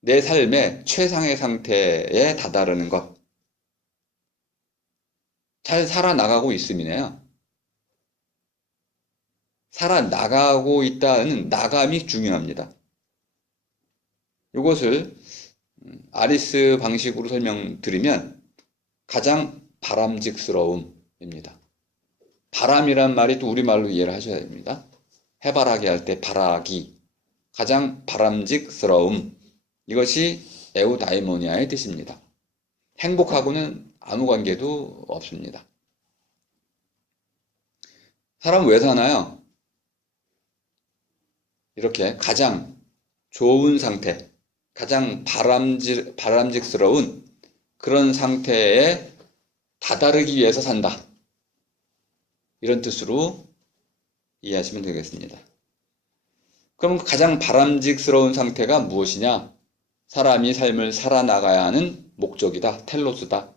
내 삶의 최상의 상태에 다다르는 것. 잘 살아나가고 있음이네요. 살아나가고 있다는 나감이 중요합니다. 이것을 아리스 방식으로 설명드리면 가장 바람직스러움입니다. 바람이란 말이 또 우리말로 이해를 하셔야 됩니다. 해바라기 할 때 바라기, 가장 바람직스러움, 이것이 에우다이모니아의 뜻입니다. 행복하고는 아무 관계도 없습니다. 사람은 왜 사나요? 이렇게 가장 좋은 상태, 가장 바람직스러운 그런 상태에 다다르기 위해서 산다. 이런 뜻으로 이해하시면 되겠습니다. 그럼 가장 바람직스러운 상태가 무엇이냐? 사람이 삶을 살아나가야 하는 목적이다, 텔로스다.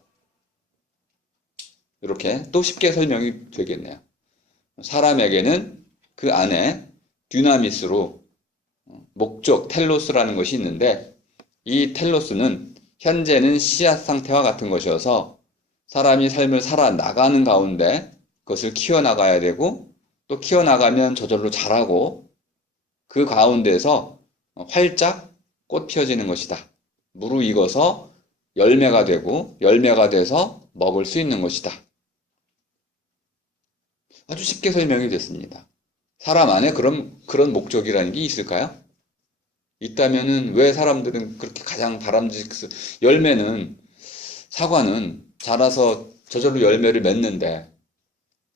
이렇게 또 쉽게 설명이 되겠네요. 사람에게는 그 안에 듀나미스로 목적, 텔로스라는 것이 있는데 이 텔로스는 현재는 씨앗 상태와 같은 것이어서 사람이 삶을 살아나가는 가운데 그것을 키워나가야 되고 또 키워나가면 저절로 자라고 그 가운데서 활짝 꽃 피어지는 것이다. 무르익어서 열매가 되고 열매가 돼서 먹을 수 있는 것이다. 아주 쉽게 설명이 됐습니다. 사람 안에 그런 목적이라는 게 있을까요? 있다면은 왜 사람들은 그렇게 가장 열매는 사과는 자라서 저절로 열매를 맺는데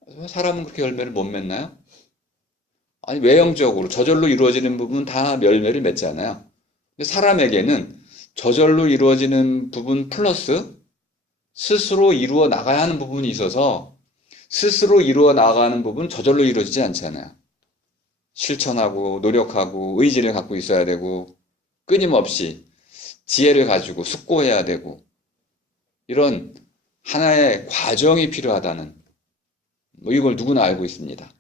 왜 사람은 그렇게 열매를 못 맺나요? 아니 외형적으로 저절로 이루어지는 부분은 다 열매를 맺잖아요. 근데 사람에게는 저절로 이루어지는 부분 플러스 스스로 이루어 나가야 하는 부분이 있어서 스스로 이루어 나가는 부분 저절로 이루어지지 않잖아요. 실천하고 노력하고 의지를 갖고 있어야 되고 끊임없이 지혜를 가지고 숙고해야 되고 이런 하나의 과정이 필요하다는 이걸 누구나 알고 있습니다.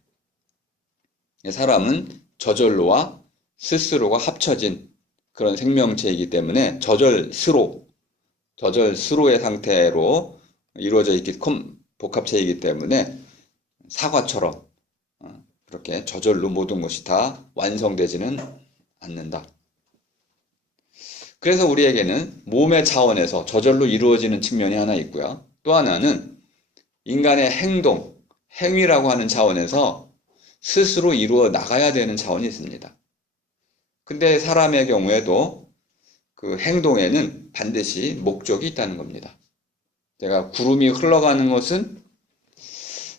사람은 저절로와 스스로가 합쳐진 그런 생명체이기 때문에 저절스로의 상태로 이루어져 있기 복합체이기 때문에 사과처럼 그렇게 저절로 모든 것이 다 완성되지는 않는다. 그래서 우리에게는 몸의 차원에서 저절로 이루어지는 측면이 하나 있고요. 또 하나는 인간의 행위라고 하는 차원에서 스스로 이루어 나가야 되는 차원이 있습니다. 근데 사람의 경우에도 그 행동에는 반드시 목적이 있다는 겁니다. 제가 구름이 흘러가는 것은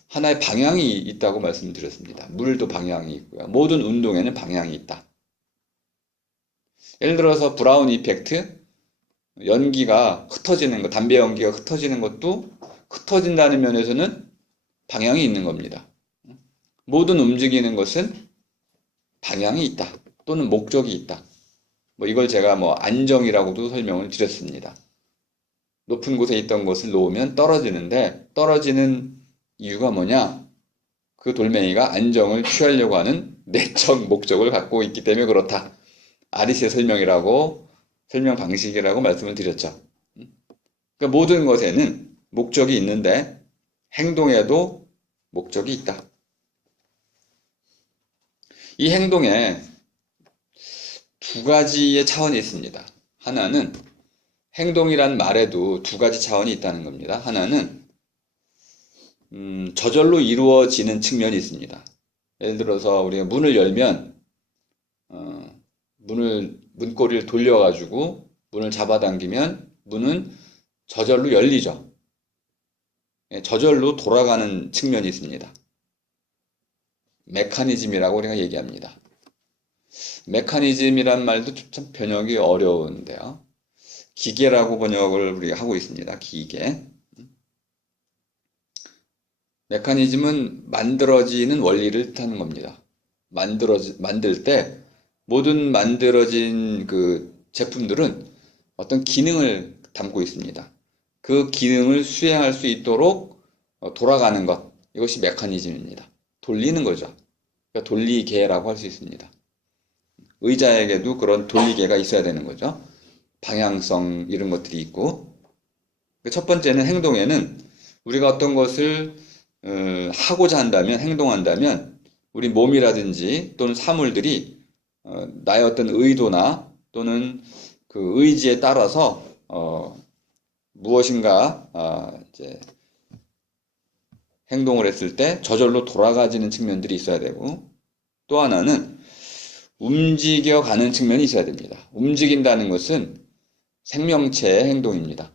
하나의 방향이 있다고 말씀드렸습니다. 물도 방향이 있고요. 모든 운동에는 방향이 있다. 예를 들어서 브라운 이펙트, 연기가 흩어지는 것, 담배 연기가 흩어지는 것도 흩어진다는 면에서는 방향이 있는 겁니다. 모든 움직이는 것은 방향이 있다. 또는 목적이 있다. 이걸 제가 안정이라고도 설명을 드렸습니다. 높은 곳에 있던 것을 놓으면 떨어지는데 떨어지는 이유가 뭐냐? 그 돌멩이가 안정을 취하려고 하는 내적 목적을 갖고 있기 때문에 그렇다. 아리스의 설명 방식이라고 말씀을 드렸죠. 그러니까 모든 것에는 목적이 있는데 행동에도 목적이 있다. 이 행동에 두 가지의 차원이 있습니다. 하나는 행동이란 말에도 두 가지 차원이 있다는 겁니다. 하나는 저절로 이루어지는 측면이 있습니다. 예를 들어서 우리가 문을 열면 문고리를 돌려가지고 문을 잡아당기면 문은 저절로 열리죠. 저절로 돌아가는 측면이 있습니다. 메커니즘이라고 우리가 얘기합니다. 메커니즘이란 말도 좀 번역이 어려운데요. 기계라고 번역을 우리가 하고 있습니다. 기계. 메커니즘은 만들어지는 원리를 뜻하는 겁니다. 만들 때 모든 만들어진 그 제품들은 어떤 기능을 담고 있습니다. 그 기능을 수행할 수 있도록 돌아가는 것, 이것이 메커니즘입니다. 돌리는 거죠. 그러니까 돌리개라고 할 수 있습니다. 의자에게도 그런 돌리개가 있어야 되는 거죠. 방향성 이런 것들이 있고 첫 번째는 행동에는 우리가 어떤 것을 하고자 한다면, 행동한다면 우리 몸이라든지 또는 사물들이 나의 어떤 의도나 또는 그 의지에 따라서 무엇인가 이제 행동을 했을 때 저절로 돌아가지는 측면들이 있어야 되고, 또 하나는 움직여가는 측면이 있어야 됩니다. 움직인다는 것은 생명체의 행동입니다.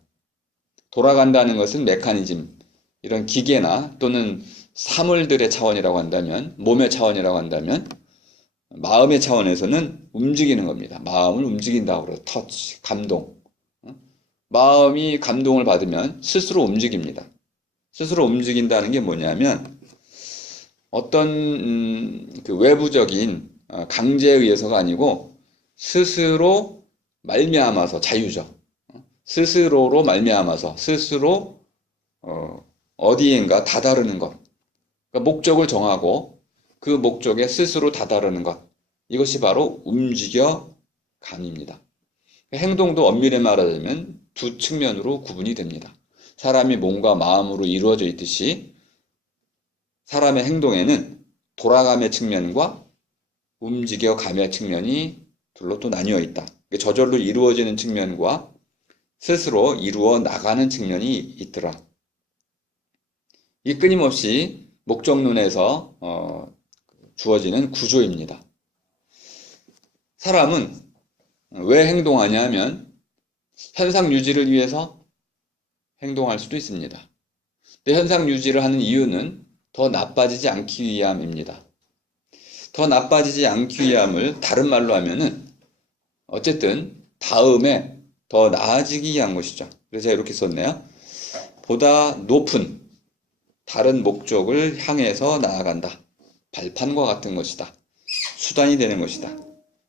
돌아간다는 것은 메커니즘, 이런 기계나 또는 사물들의 차원이라고 한다면, 몸의 차원이라고 한다면, 마음의 차원에서는 움직이는 겁니다. 마음을 움직인다고 그래요. 터치, 감동. 마음이 감동을 받으면 스스로 움직입니다. 스스로 움직인다는 게 뭐냐면 어떤 그 외부적인 강제에 의해서가 아니고 스스로 말미암아서 자유죠. 스스로로 말미암아서 스스로 어디인가 다다르는 것. 그러니까 목적을 정하고 그 목적에 스스로 다다르는 것. 이것이 바로 움직여감입니다. 행동도 엄밀히 말하자면 두 측면으로 구분이 됩니다. 사람이 몸과 마음으로 이루어져 있듯이 사람의 행동에는 돌아감의 측면과 움직여감의 측면이 둘로 또 나뉘어 있다. 저절로 이루어지는 측면과 스스로 이루어 나가는 측면이 있더라. 이 끊임없이 목적론에서 주어지는 구조입니다. 사람은 왜 행동하냐 하면 현상 유지를 위해서 행동할 수도 있습니다. 근데 현상 유지를 하는 이유는 더 나빠지지 않기 위함입니다. 더 나빠지지 않기 위함을 다른 말로 하면은 어쨌든 다음에 더 나아지기 위한 것이죠. 그래서 제가 이렇게 썼네요. 보다 높은 다른 목적을 향해서 나아간다. 발판과 같은 것이다. 수단이 되는 것이다.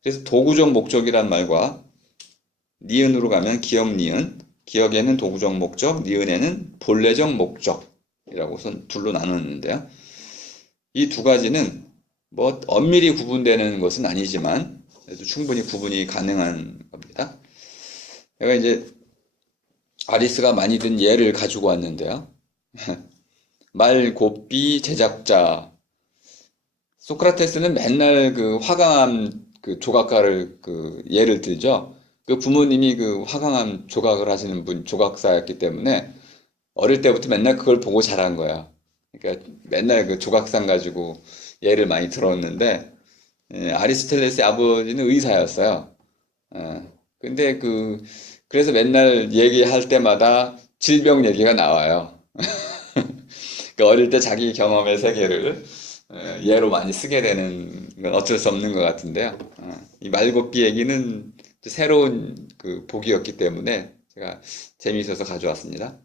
그래서 도구적 목적이란 말과 니은으로 가면 기억 니은, 기억에는 도구적 목적, 니은에는 본래적 목적이라고 둘로 나눴는데요. 이 두 가지는 뭐 엄밀히 구분되는 것은 아니지만 그래도 충분히 구분이 가능한 겁니다. 제가 이제 아리스가 많이 든 예를 가지고 왔는데요. 말 곱비 제작자. 소크라테스는 맨날 그 화강암 그 조각가를 그 예를 들죠. 그 부모님이 그 화강암 조각을 하시는 분, 조각사였기 때문에 어릴 때부터 맨날 그걸 보고 자란 거야. 그러니까 맨날 그 조각상 가지고 예를 많이 들었는데, 아리스토텔레스의 아버지는 의사였어요. 근데 그래서 맨날 얘기할 때마다 질병 얘기가 나와요. 그러니까 어릴 때 자기 경험의 세계를 예로 많이 쓰게 되는 건 어쩔 수 없는 것 같은데요. 이 말곱비 얘기는 새로운 그 복이었기 때문에 제가 재미있어서 가져왔습니다.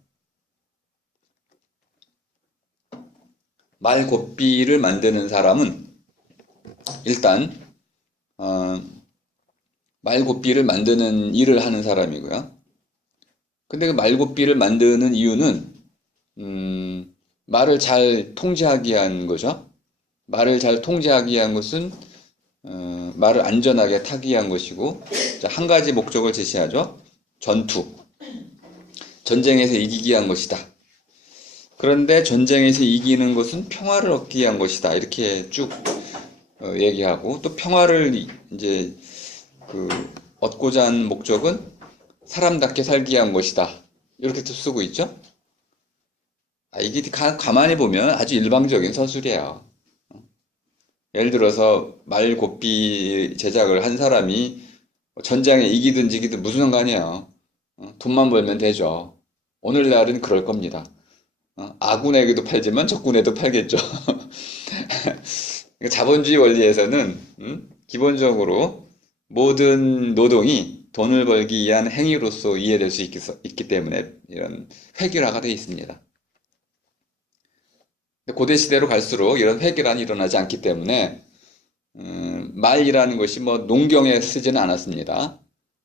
말곱비를 만드는 사람은 일단 말곱비를 만드는 일을 하는 사람이고요. 근데 그 말곱비를 만드는 이유는 말을 잘 통제하기 위한 거죠. 말을 잘 통제하기 위한 것은 말을 안전하게 타기 위한 것이고, 한 가지 목적을 제시하죠. 전투. 전쟁에서 이기기 위한 것이다. 그런데 전쟁에서 이기는 것은 평화를 얻기 위한 것이다. 이렇게 쭉 얘기하고, 또 평화를 이제 얻고자 하는 목적은 사람답게 살기 위한 것이다. 이렇게 또 쓰고 있죠. 이게 가만히 보면 아주 일방적인 서술이에요. 예를 들어서 말곱비 제작을 한 사람이 전장에 이기든 지기든 무슨 상관이에요. 돈만 벌면 되죠. 오늘날은 그럴 겁니다. 아군에게도 팔지만 적군에도 팔겠죠. 자본주의 원리에서는 기본적으로 모든 노동이 돈을 벌기 위한 행위로서 이해될 수 있기 때문에 이런 획일화가 되어 있습니다. 고대 시대로 갈수록 이런 획일화는 일어나지 않기 때문에 말이라는 것이 뭐 농경에 쓰지는 않았습니다.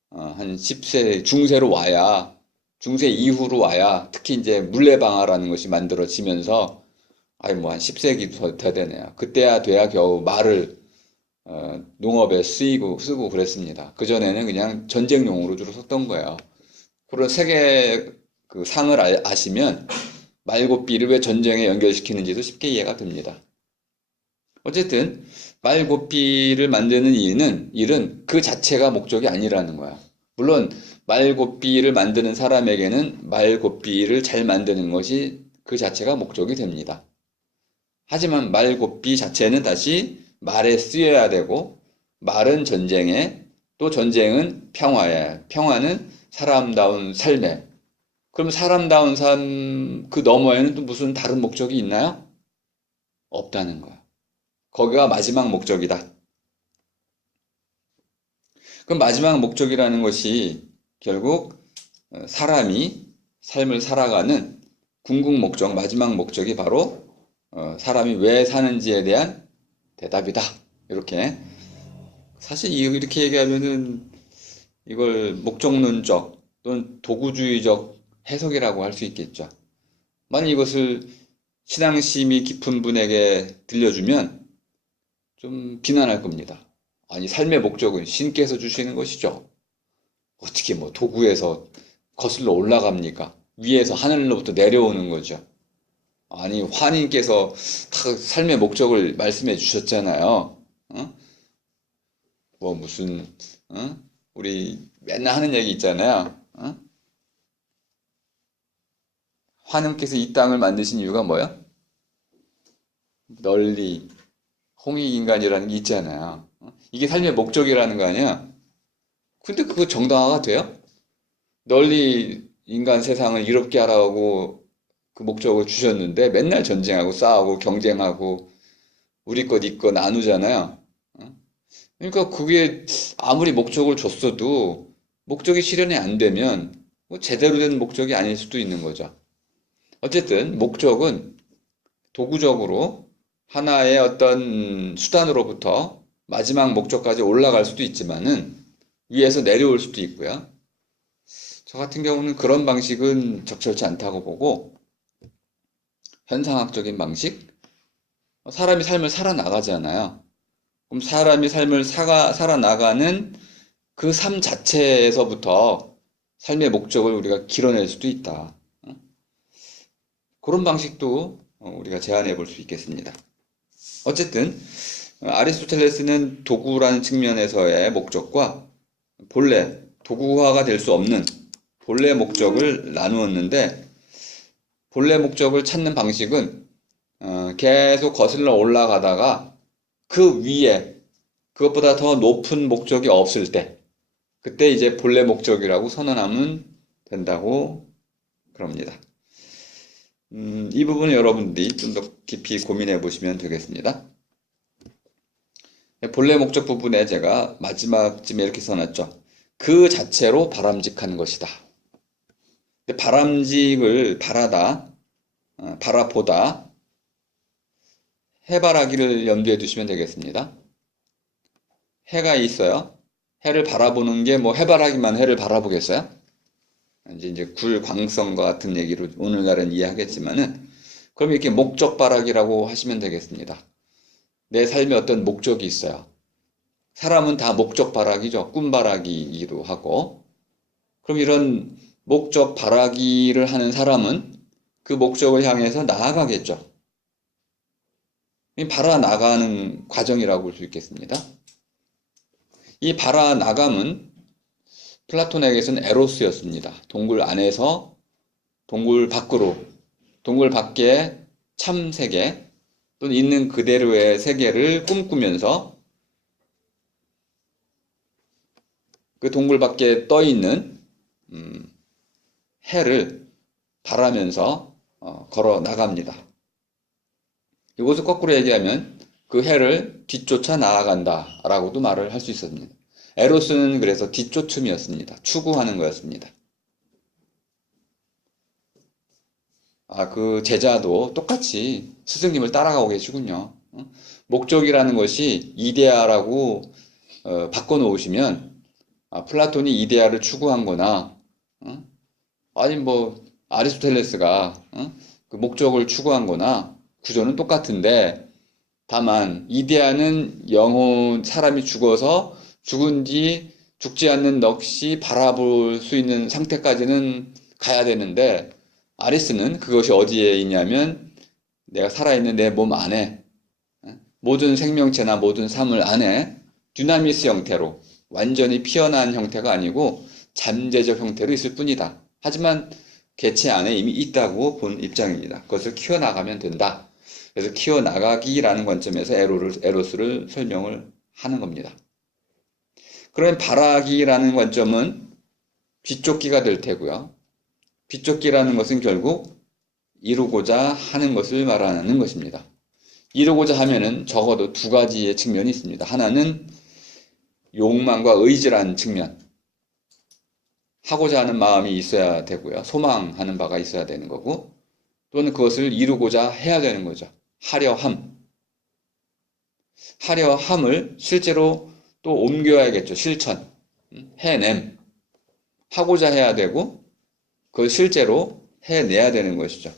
한 10세 중세로 와야, 중세 이후로 와야, 특히 이제 물레방아라는 것이 만들어지면서 뭐 한 10세기 더 되네요. 그때야 돼야 겨우 말을 농업에 쓰고 그랬습니다. 그전에는 그냥 전쟁용으로 주로 썼던 거예요. 그런 세계 그 상을 아시면 말고삐를 왜 전쟁에 연결시키는지도 쉽게 이해가 됩니다. 어쨌든 말고삐를 만드는 일은 그 자체가 목적이 아니라는 거야. 물론 말고삐를 만드는 사람에게는 말고삐를 잘 만드는 것이 그 자체가 목적이 됩니다. 하지만 말고삐 자체는 다시 말에 쓰여야 되고, 말은 전쟁에, 또 전쟁은 평화에, 평화는 사람다운 삶에. 그럼 사람다운 삶 그 너머에는 또 무슨 다른 목적이 있나요? 없다는 거야. 거기가 마지막 목적이다. 그럼 마지막 목적이라는 것이 결국 사람이 삶을 살아가는 궁극 목적, 마지막 목적이 바로 사람이 왜 사는지에 대한 대답이다. 이렇게. 사실 이렇게 얘기하면은 이걸 목적론적 또는 도구주의적 해석이라고 할 수 있겠죠. 만약 이것을 신앙심이 깊은 분에게 들려주면 좀 비난할 겁니다. 아니, 삶의 목적은 신께서 주시는 것이죠. 어떻게 뭐 도구에서 거슬러 올라갑니까? 위에서 하늘로부터 내려오는 거죠. 아니, 환인께서 다 삶의 목적을 말씀해 주셨잖아요. 어? 뭐 무슨 우리 맨날 하는 얘기 있잖아요. 하나님께서 이 땅을 만드신 이유가 뭐야? 널리 홍익인간이라는 게 있잖아요. 이게 삶의 목적이라는 거 아니야? 근데 그거 정당화가 돼요? 널리 인간 세상을 이롭게 하라고 그 목적을 주셨는데 맨날 전쟁하고 싸우고 경쟁하고 우리 것, 네 것 나누잖아요. 그러니까 그게 아무리 목적을 줬어도 목적이 실현이 안 되면 뭐 제대로 된 목적이 아닐 수도 있는 거죠. 어쨌든 목적은 도구적으로 하나의 어떤 수단으로부터 마지막 목적까지 올라갈 수도 있지만은 위에서 내려올 수도 있고요. 저 같은 경우는 그런 방식은 적절치 않다고 보고 현상학적인 방식? 사람이 삶을 살아나가잖아요. 그럼 사람이 삶을 살아나가는 그 삶 자체에서부터 삶의 목적을 우리가 길어낼 수도 있다. 그런 방식도 우리가 제안해 볼 수 있겠습니다. 어쨌든 아리스토텔레스는 도구라는 측면에서의 목적과 본래 도구화가 될 수 없는 본래 목적을 나누었는데, 본래 목적을 찾는 방식은 계속 거슬러 올라가다가 그 위에 그것보다 더 높은 목적이 없을 때, 그때 이제 본래 목적이라고 선언하면 된다고 그럽니다. 이 부분은 여러분들이 좀 더 깊이 고민해 보시면 되겠습니다. 본래 목적 부분에 제가 마지막쯤에 이렇게 써놨죠. 그 자체로 바람직한 것이다. 바람직을 바라보다, 해바라기를 염두에 두시면 되겠습니다. 해가 있어요. 해를 바라보는 게 뭐 해바라기만 해를 바라보겠어요? 이제 굴광성과 같은 얘기로 오늘날은 이해하겠지만은, 그럼 이렇게 목적바라기라고 하시면 되겠습니다. 내 삶에 어떤 목적이 있어요. 사람은 다 목적바라기죠. 꿈바라기이기도 하고. 그럼 이런 목적바라기를 하는 사람은 그 목적을 향해서 나아가겠죠. 바라나가는 과정이라고 볼 수 있겠습니다. 이 바라나감은 플라톤에게서는 에로스였습니다. 동굴 안에서 동굴 밖으로, 동굴 밖에 참 세계 또는 있는 그대로의 세계를 꿈꾸면서 그 동굴 밖에 떠 있는 해를 바라면서 걸어 나갑니다. 이것을 거꾸로 얘기하면 그 해를 뒤쫓아 나아간다 라고도 말을 할 수 있습니다. 에로스는 그래서 뒤쫓음이었습니다. 추구하는 거였습니다. 그 제자도 똑같이 스승님을 따라가고 계시군요. 목적이라는 것이 이데아라고 바꿔놓으시면, 플라톤이 이데아를 추구한 거나, 아니 뭐 아리스토텔레스가 그 목적을 추구한 거나 구조는 똑같은데, 다만 이데아는 영혼, 사람이 죽어서 죽은 뒤 죽지 않는 넋이 바라볼 수 있는 상태까지는 가야 되는데, 아리스는 그것이 어디에 있냐면 내가 살아있는 내 몸 안에, 모든 생명체나 모든 사물 안에 듀나미스 형태로 완전히 피어난 형태가 아니고 잠재적 형태로 있을 뿐이다. 하지만 개체 안에 이미 있다고 본 입장입니다. 그것을 키워나가면 된다. 그래서 키워나가기라는 관점에서 에로스를 설명을 하는 겁니다. 그러면 바라기라는 관점은 빗쫓기가 될 테고요. 빗쫓기라는 것은 결국 이루고자 하는 것을 말하는 것입니다. 이루고자 하면은 적어도 두 가지의 측면이 있습니다. 하나는 욕망과 의지라는 측면. 하고자 하는 마음이 있어야 되고요. 소망하는 바가 있어야 되는 거고, 또는 그것을 이루고자 해야 되는 거죠. 하려함. 하려함을 실제로 또 옮겨야겠죠. 실천. 해냄. 하고자 해야 되고, 그걸 실제로 해내야 되는 것이죠.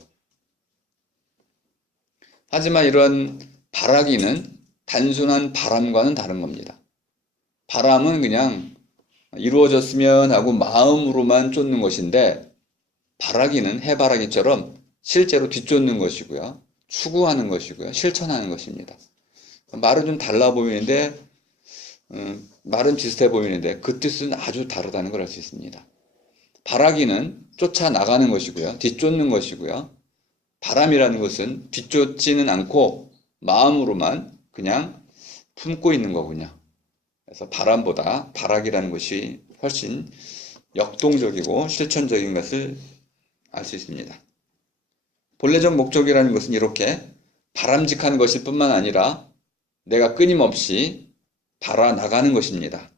하지만 이런 바라기는 단순한 바람과는 다른 겁니다. 바람은 그냥 이루어졌으면 하고 마음으로만 쫓는 것인데, 바라기는 해바라기처럼 실제로 뒤쫓는 것이고요. 추구하는 것이고요. 실천하는 것입니다. 말은 좀 달라 보이는데, 말은 비슷해 보이는데 그 뜻은 아주 다르다는 걸 알 수 있습니다. 바라기는 쫓아나가는 것이고요. 뒤쫓는 것이고요. 바람이라는 것은 뒤쫓지는 않고 마음으로만 그냥 품고 있는 거군요. 그래서 바람보다 바라기라는 것이 훨씬 역동적이고 실천적인 것을 알 수 있습니다. 본래적 목적이라는 것은 이렇게 바람직한 것일 뿐만 아니라 내가 끊임없이 바라나가는 것입니다.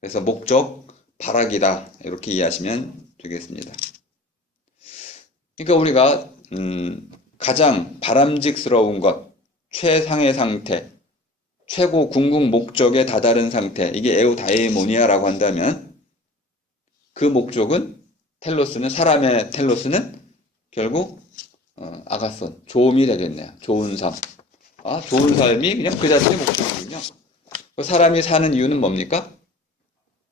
그래서 목적, 바라기다 이렇게 이해하시면 되겠습니다. 그러니까 우리가 가장 바람직스러운 것, 최상의 상태, 최고 궁극 목적에 다다른 상태, 이게 에우다이모니아라고 한다면 그 목적은 사람의 텔로스는 결국 아가손, 좋음이 되겠네요. 좋은 삶. 좋은 삶이 그냥 그 자체의 목적이군요. 사람이 사는 이유는 뭡니까?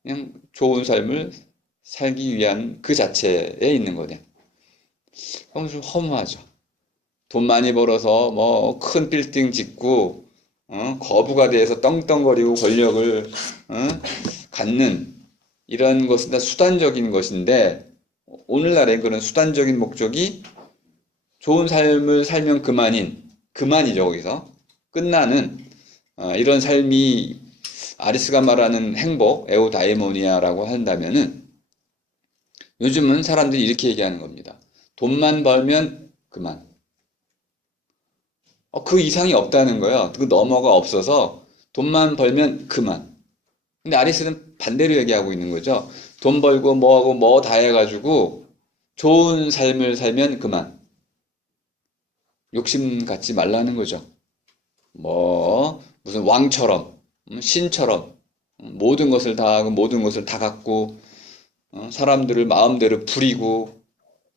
그냥 좋은 삶을 살기 위한 그 자체에 있는 거네. 그럼 좀 허무하죠. 돈 많이 벌어서 뭐 큰 빌딩 짓고 거부가 돼서 떵떵거리고 권력을 갖는 이런 것은 다 수단적인 것인데 오늘날의 그런 수단적인 목적이 좋은 삶을 살면 그만이죠. 거기서 끝나는 이런 삶이 아리스가 말하는 행복, 에우다이모니아라고 한다면은 요즘은 사람들이 이렇게 얘기하는 겁니다. 돈만 벌면 그만. 그 이상이 없다는 거예요. 그 너머가 없어서 돈만 벌면 그만. 근데 아리스는 반대로 얘기하고 있는 거죠. 돈 벌고 뭐하고 뭐 다 해가지고 좋은 삶을 살면 그만. 욕심 갖지 말라는 거죠. 무슨 왕처럼, 신처럼 모든 것을 다 하고 모든 것을 다 갖고 사람들을 마음대로 부리고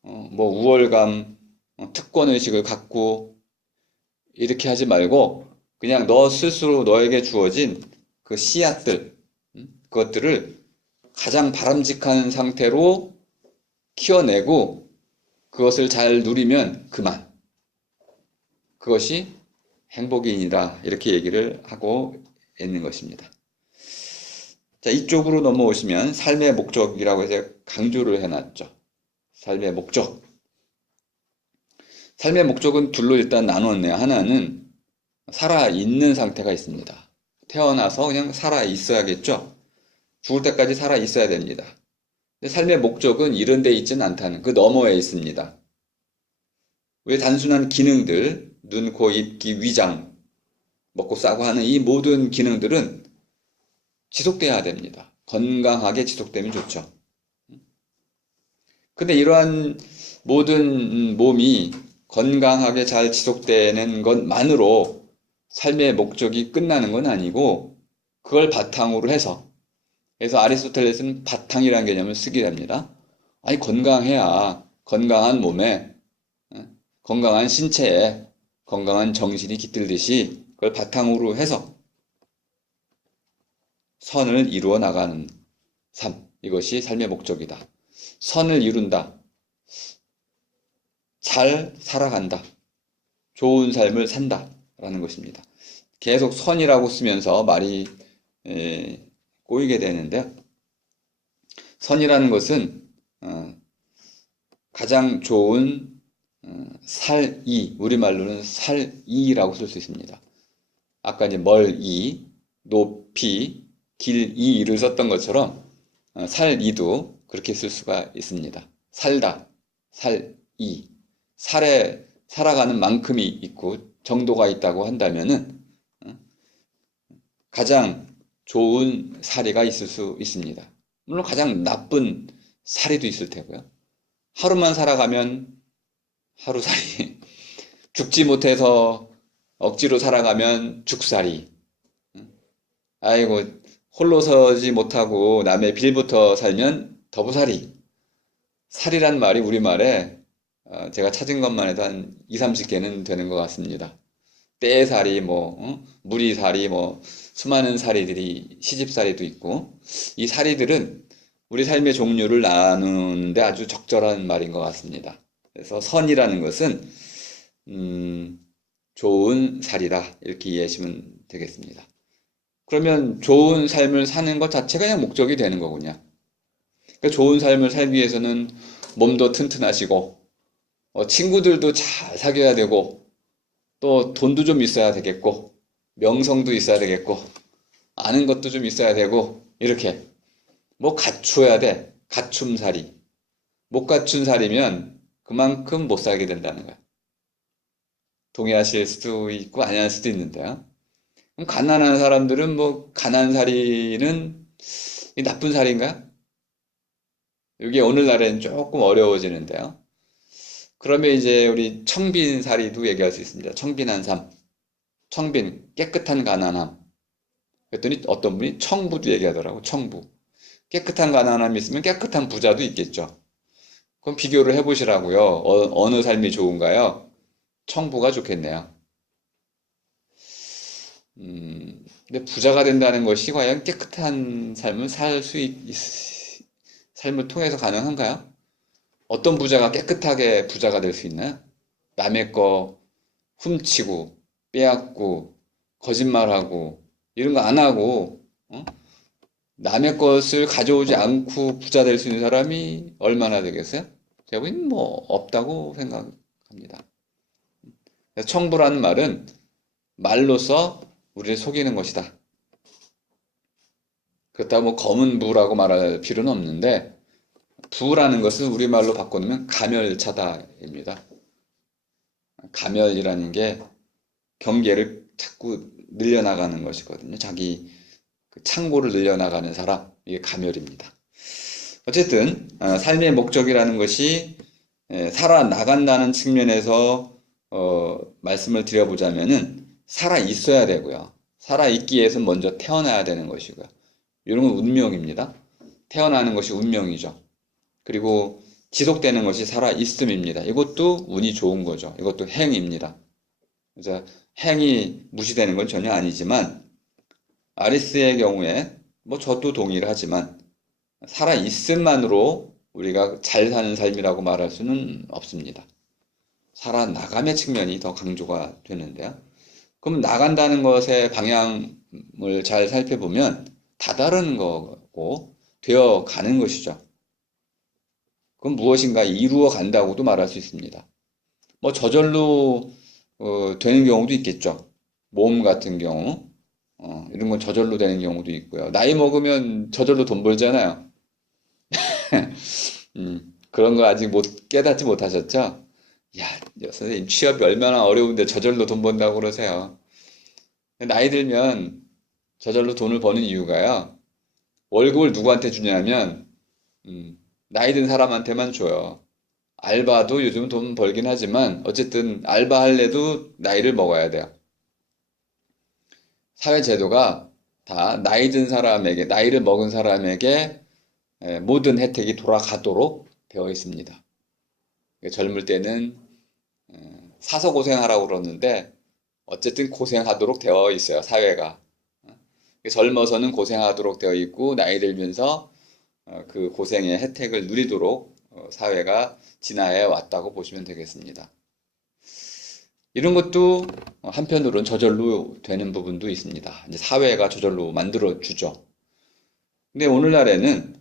우월감, 특권의식을 갖고 이렇게 하지 말고 그냥 너 스스로 너에게 주어진 그 씨앗들, 그것들을 가장 바람직한 상태로 키워내고 그것을 잘 누리면 그만. 그것이 행복이니라 이렇게 얘기를 하고 있는 것입니다. 자, 이쪽으로 넘어오시면 삶의 목적이라고 해서 강조를 해놨죠. 삶의 목적. 삶의 목적은 둘로 일단 나눴네요. 하나는 살아있는 상태가 있습니다. 태어나서 그냥 살아있어야겠죠. 죽을 때까지 살아있어야 됩니다. 근데 삶의 목적은 이런 데 있지는 않다는 그 너머에 있습니다. 왜 단순한 기능들, 눈, 코, 입, 귀, 위장, 먹고 싸고 하는 이 모든 기능들은 지속돼야 됩니다. 건강하게 지속되면 좋죠. 근데 이러한 모든 몸이 건강하게 잘 지속되는 것만으로 삶의 목적이 끝나는 건 아니고 그걸 바탕으로 해서 그래서 아리스토텔레스는 바탕이라는 개념을 쓰게 됩니다. 아니 건강해야 건강한 몸에 건강한 신체에 건강한 정신이 깃들듯이 그걸 바탕으로 해서 선을 이루어 나가는 삶. 이것이 삶의 목적이다. 선을 이룬다. 잘 살아간다. 좋은 삶을 산다. 라는 것입니다. 계속 선이라고 쓰면서 말이 꼬이게 되는데요. 선이라는 것은 가장 좋은 살이, 우리말로는 살이라고 쓸 수 있습니다. 아까 이제 멀이, 높이, 길이를 썼던 것처럼 살이도 그렇게 쓸 수가 있습니다. 살다, 살이. 살에 살아가는 만큼이 있고 정도가 있다고 한다면은 가장 좋은 사리가 있을 수 있습니다. 물론 가장 나쁜 사리도 있을 테고요. 하루만 살아가면 하루살이, 죽지 못해서 억지로 살아가면 죽살이, 아이고 홀로 서지 못하고 남의 빌부터 살면 더부살이. 살이란 말이 우리말에 제가 찾은 것만 해도 한 2, 30개는 되는 것 같습니다. 떼살이, 무리살이, 수많은 살이들이, 시집살이도 있고, 이 살이들은 우리 삶의 종류를 나누는데 아주 적절한 말인 것 같습니다. 그래서 선이라는 것은, 좋은 살이다. 이렇게 이해하시면 되겠습니다. 그러면 좋은 삶을 사는 것 자체가 그냥 목적이 되는 거군요. 그러니까 좋은 삶을 살기 위해서는 몸도 튼튼하시고, 친구들도 잘 사귀어야 되고, 또 돈도 좀 있어야 되겠고, 명성도 있어야 되겠고, 아는 것도 좀 있어야 되고, 이렇게. 갖추어야 돼. 갖춤살이. 못 갖춘 살이면 그만큼 못 살게 된다는 거야. 동의하실 수도 있고, 아니할 수도 있는데요. 그럼 가난한 사람들은 가난살이는 나쁜 살인가요? 이게 오늘날에는 조금 어려워지는데요. 그러면 이제 우리 청빈살이도 얘기할 수 있습니다. 청빈한 삶. 청빈, 깨끗한 가난함. 그랬더니 어떤 분이 청부도 얘기하더라고, 청부. 깨끗한 가난함이 있으면 깨끗한 부자도 있겠죠. 그럼 비교를 해보시라고요. 어느 삶이 좋은가요? 청부가 좋겠네요. 근데 부자가 된다는 것이 과연 깨끗한 삶을 삶을 통해서 가능한가요? 어떤 부자가 깨끗하게 부자가 될 수 있나요? 남의 거 훔치고, 빼앗고, 거짓말하고, 이런 거 안 하고, 남의 것을 가져오지 않고 부자 될 수 있는 사람이 얼마나 되겠어요? 제가 보기엔 없다고 생각합니다. 청부라는 말은 말로써 우리를 속이는 것이다. 그렇다고 검은 부라고 말할 필요는 없는데, 부라는 것은 우리말로 바꿔놓으면 가멸차다입니다. 가멸이라는 게 경계를 자꾸 늘려나가는 것이거든요. 자기 창고를 늘려나가는 사람, 이게 가멸입니다. 어쨌든 삶의 목적이라는 것이 살아나간다는 측면에서 말씀을 드려보자면은 살아 있어야 되고요. 살아 있기 위해서 먼저 태어나야 되는 것이고요. 이런 건 운명입니다. 태어나는 것이 운명이죠. 그리고 지속되는 것이 살아 있음입니다. 이것도 운이 좋은 거죠. 이것도 행입니다. 그래서 행이 무시되는 건 전혀 아니지만 아리스의 경우에 저도 동의를 하지만 살아 있음만으로 우리가 잘 사는 삶이라고 말할 수는 없습니다. 살아나감의 측면이 더 강조가 되는데요. 그럼 나간다는 것의 방향을 잘 살펴보면 다다른 거고 되어 가는 것이죠. 그건 무엇인가 이루어 간다고도 말할 수 있습니다. 저절로 되는 경우도 있겠죠. 모험 같은 경우 이런 건 저절로 되는 경우도 있고요. 나이 먹으면 저절로 돈 벌잖아요. 그런 거 아직 깨닫지 못하셨죠? 야, 선생님 취업이 얼마나 어려운데 저절로 돈 번다고 그러세요. 나이 들면 저절로 돈을 버는 이유가요. 월급을 누구한테 주냐면 나이 든 사람한테만 줘요. 알바도 요즘 돈 벌긴 하지만 어쨌든 알바할래도 나이를 먹어야 돼요. 사회제도가 다 나이 든 사람에게, 나이를 먹은 사람에게 모든 혜택이 돌아가도록 되어 있습니다. 젊을 때는 사서 고생하라고 그러는데 어쨌든 고생하도록 되어 있어요, 사회가. 젊어서는 고생하도록 되어 있고 나이 들면서 그 고생의 혜택을 누리도록 사회가 진화해 왔다고 보시면 되겠습니다. 이런 것도 한편으로는 저절로 되는 부분도 있습니다. 이제 사회가 저절로 만들어주죠. 근데 오늘날에는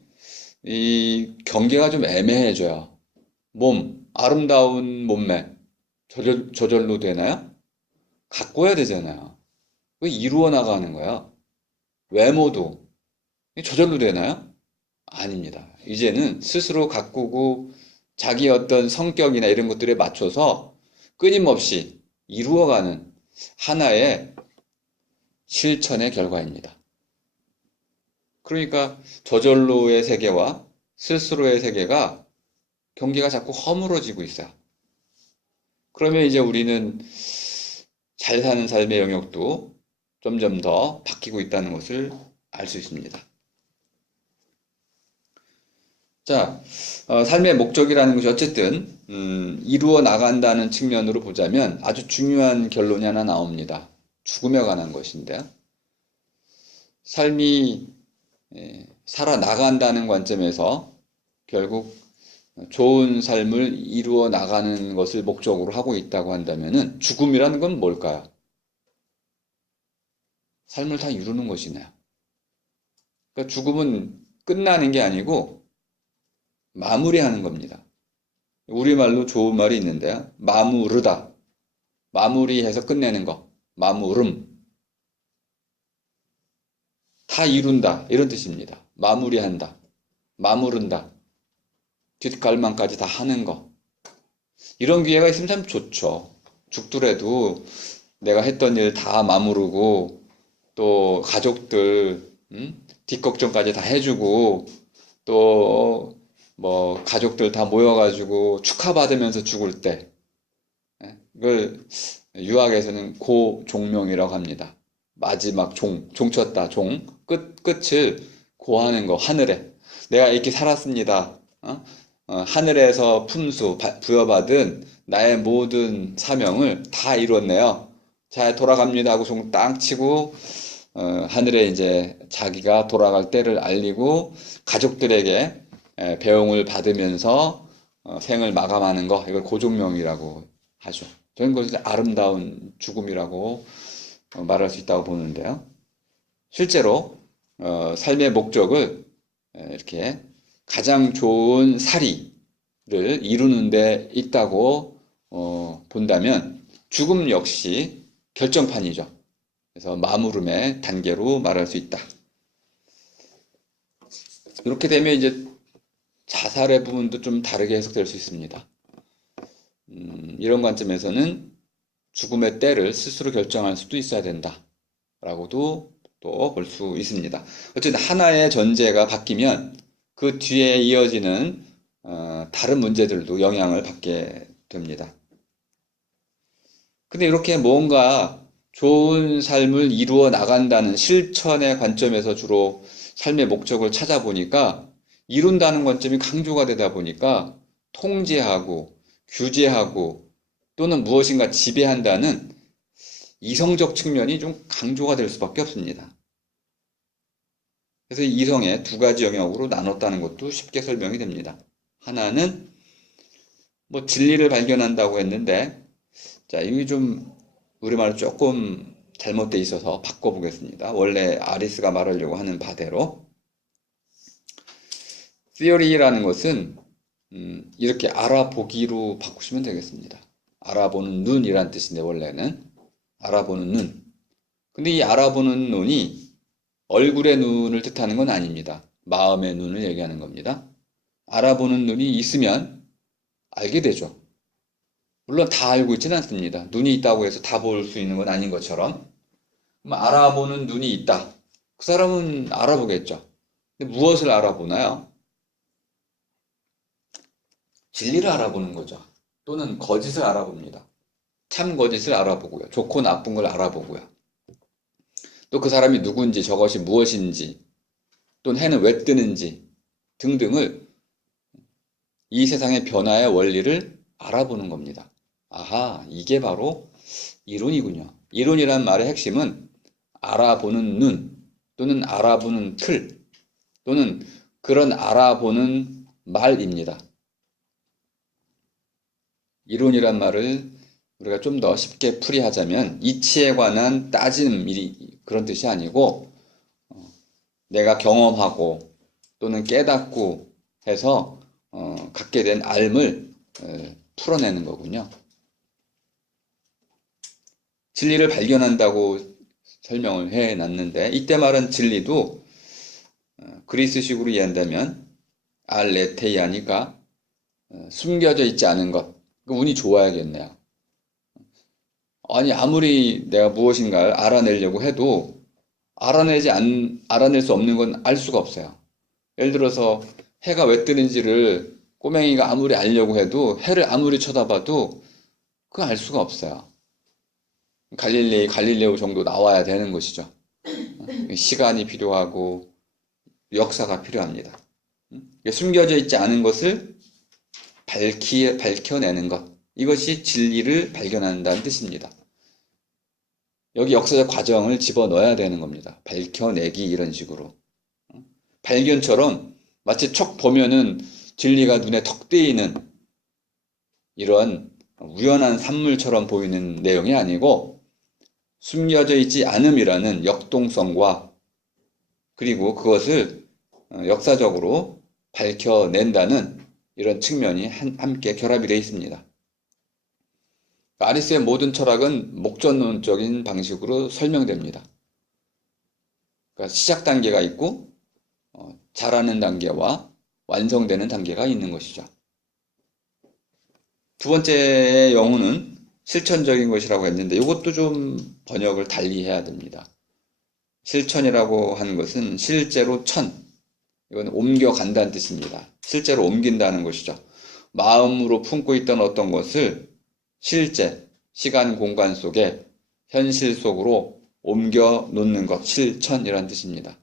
이 경계가 좀 애매해져요. 아름다운 몸매, 저절로 되나요? 가꿔야 되잖아요. 왜 이루어 나가는 거야? 외모도 저절로 되나요? 아닙니다. 이제는 스스로 가꾸고 자기 어떤 성격이나 이런 것들에 맞춰서 끊임없이 이루어가는 하나의 실천의 결과입니다. 그러니까 저절로의 세계와 스스로의 세계가 경계가 자꾸 허물어지고 있어요. 그러면 이제 우리는 잘 사는 삶의 영역도 점점 더 바뀌고 있다는 것을 알 수 있습니다. 자, 삶의 목적이라는 것이 어쨌든 이루어 나간다는 측면으로 보자면 아주 중요한 결론이 하나 나옵니다. 죽음에 관한 것인데요. 삶이 살아나간다는 관점에서 결국 좋은 삶을 이루어 나가는 것을 목적으로 하고 있다고 한다면은 죽음이라는 건 뭘까요? 삶을 다 이루는 것이네요. 그러니까 죽음은 끝나는 게 아니고 마무리하는 겁니다. 우리말로 좋은 말이 있는데요. 마무르다. 마무리해서 끝내는 거. 마무름. 다 이룬다. 이런 뜻입니다. 마무리한다. 마무른다. 뒷갈망까지 다 하는 거. 이런 기회가 있으면 참 좋죠. 죽더라도 내가 했던 일 다 마무르고 또 가족들 뒷걱정까지 다 해주고 또 뭐 가족들 다 모여가지고 축하받으면서 죽을 때 이걸 유학에서는 고종명이라고 합니다. 마지막 종쳤다 끝을 고하는 거 하늘에 내가 이렇게 살았습니다. 하늘에서 부여받은 나의 모든 사명을 다 이뤘네요. 자, 돌아갑니다 하고 종 땅 치고 하늘에 이제 자기가 돌아갈 때를 알리고 가족들에게 배웅을 받으면서 생을 마감하는 거, 이걸 고종명이라고 하죠. 저는 그것을 아름다운 죽음이라고 말할 수 있다고 보는데요. 실제로 삶의 목적을 이렇게 가장 좋은 사리를 이루는 데 있다고 본다면 죽음 역시 결정판이죠. 그래서 마무름의 단계로 말할 수 있다. 이렇게 되면 이제 자살의 부분도 좀 다르게 해석될 수 있습니다. 이런 관점에서는 죽음의 때를 스스로 결정할 수도 있어야 된다. 라고도 또 볼 수 있습니다. 어쨌든 하나의 전제가 바뀌면 그 뒤에 이어지는 다른 문제들도 영향을 받게 됩니다. 근데 이렇게 뭔가 좋은 삶을 이루어 나간다는 실천의 관점에서 주로 삶의 목적을 찾아보니까 이룬다는 관점이 강조가 되다 보니까 통제하고 규제하고 또는 무엇인가 지배한다는 이성적 측면이 좀 강조가 될 수밖에 없습니다. 그래서 이성의 두 가지 영역으로 나눴다는 것도 쉽게 설명이 됩니다. 하나는 뭐 진리를 발견한다고 했는데, 자, 이게 좀 우리말로 조금 잘못돼 있어서 바꿔보겠습니다. 원래 아리스가 말하려고 하는 바대로. theory라는 것은 이렇게 알아보기로 바꾸시면 되겠습니다. 알아보는 눈이란 뜻인데 원래는 알아보는 눈. 근데 이 알아보는 눈이 얼굴의 눈을 뜻하는 건 아닙니다. 마음의 눈을 얘기하는 겁니다. 알아보는 눈이 있으면 알게 되죠. 물론 다 알고 있지는 않습니다. 눈이 있다고 해서 다 볼 수 있는 건 아닌 것처럼. 알아보는 눈이 있다. 그 사람은 알아보겠죠. 근데 무엇을 알아보나요? 진리를 알아보는 거죠. 또는 거짓을 알아봅니다. 참 거짓을 알아보고요. 좋고 나쁜 걸 알아보고요. 또 그 사람이 누군지, 저것이 무엇인지, 또는 해는 왜 뜨는지 등등을 이 세상의 변화의 원리를 알아보는 겁니다. 아하, 이게 바로 이론이군요. 이론이란 말의 핵심은 알아보는 눈, 또는 알아보는 틀, 또는 그런 알아보는 말입니다. 이론이란 말을 우리가 좀 더 쉽게 풀이하자면 이치에 관한 따짐 그런 뜻이 아니고 내가 경험하고 또는 깨닫고 해서 갖게 된 알을 풀어내는 거군요. 진리를 발견한다고 설명을 해놨는데 이때 말한 진리도 그리스식으로 이해한다면 알레테이아니까 숨겨져 있지 않은 것. 운이 좋아야겠네요. 아니 아무리 내가 무엇인가를 알아내려고 해도 알아낼 수 없는 건 알 수가 없어요. 예를 들어서 해가 왜 뜨는지를 꼬맹이가 아무리 알려고 해도 해를 아무리 쳐다봐도 그거 알 수가 없어요. 갈릴레오 정도 나와야 되는 것이죠. 시간이 필요하고 역사가 필요합니다. 숨겨져 있지 않은 것을 밝혀내는 것. 이것이 진리를 발견한다는 뜻입니다. 여기 역사적 과정을 집어넣어야 되는 겁니다. 밝혀내기 이런 식으로. 발견처럼 마치 척 보면은 진리가 눈에 턱 떼이는 이런 우연한 산물처럼 보이는 내용이 아니고 숨겨져 있지 않음이라는 역동성과 그리고 그것을 역사적으로 밝혀낸다는 이런 측면이 함께 결합이 되어 있습니다. 아리스의 모든 철학은 목전론적인 방식으로 설명됩니다. 그러니까 시작 단계가 있고 자라는 단계와 완성되는 단계가 있는 것이죠. 두 번째의 영혼은 실천적인 것이라고 했는데 이것도 좀 번역을 달리 해야 됩니다. 실천이라고 하는 것은 실제로 이건 옮겨간다는 뜻입니다. 실제로 옮긴다는 것이죠. 마음으로 품고 있던 어떤 것을 실제, 시간, 공간 속에 현실 속으로 옮겨 놓는 것, 실천이라는 뜻입니다.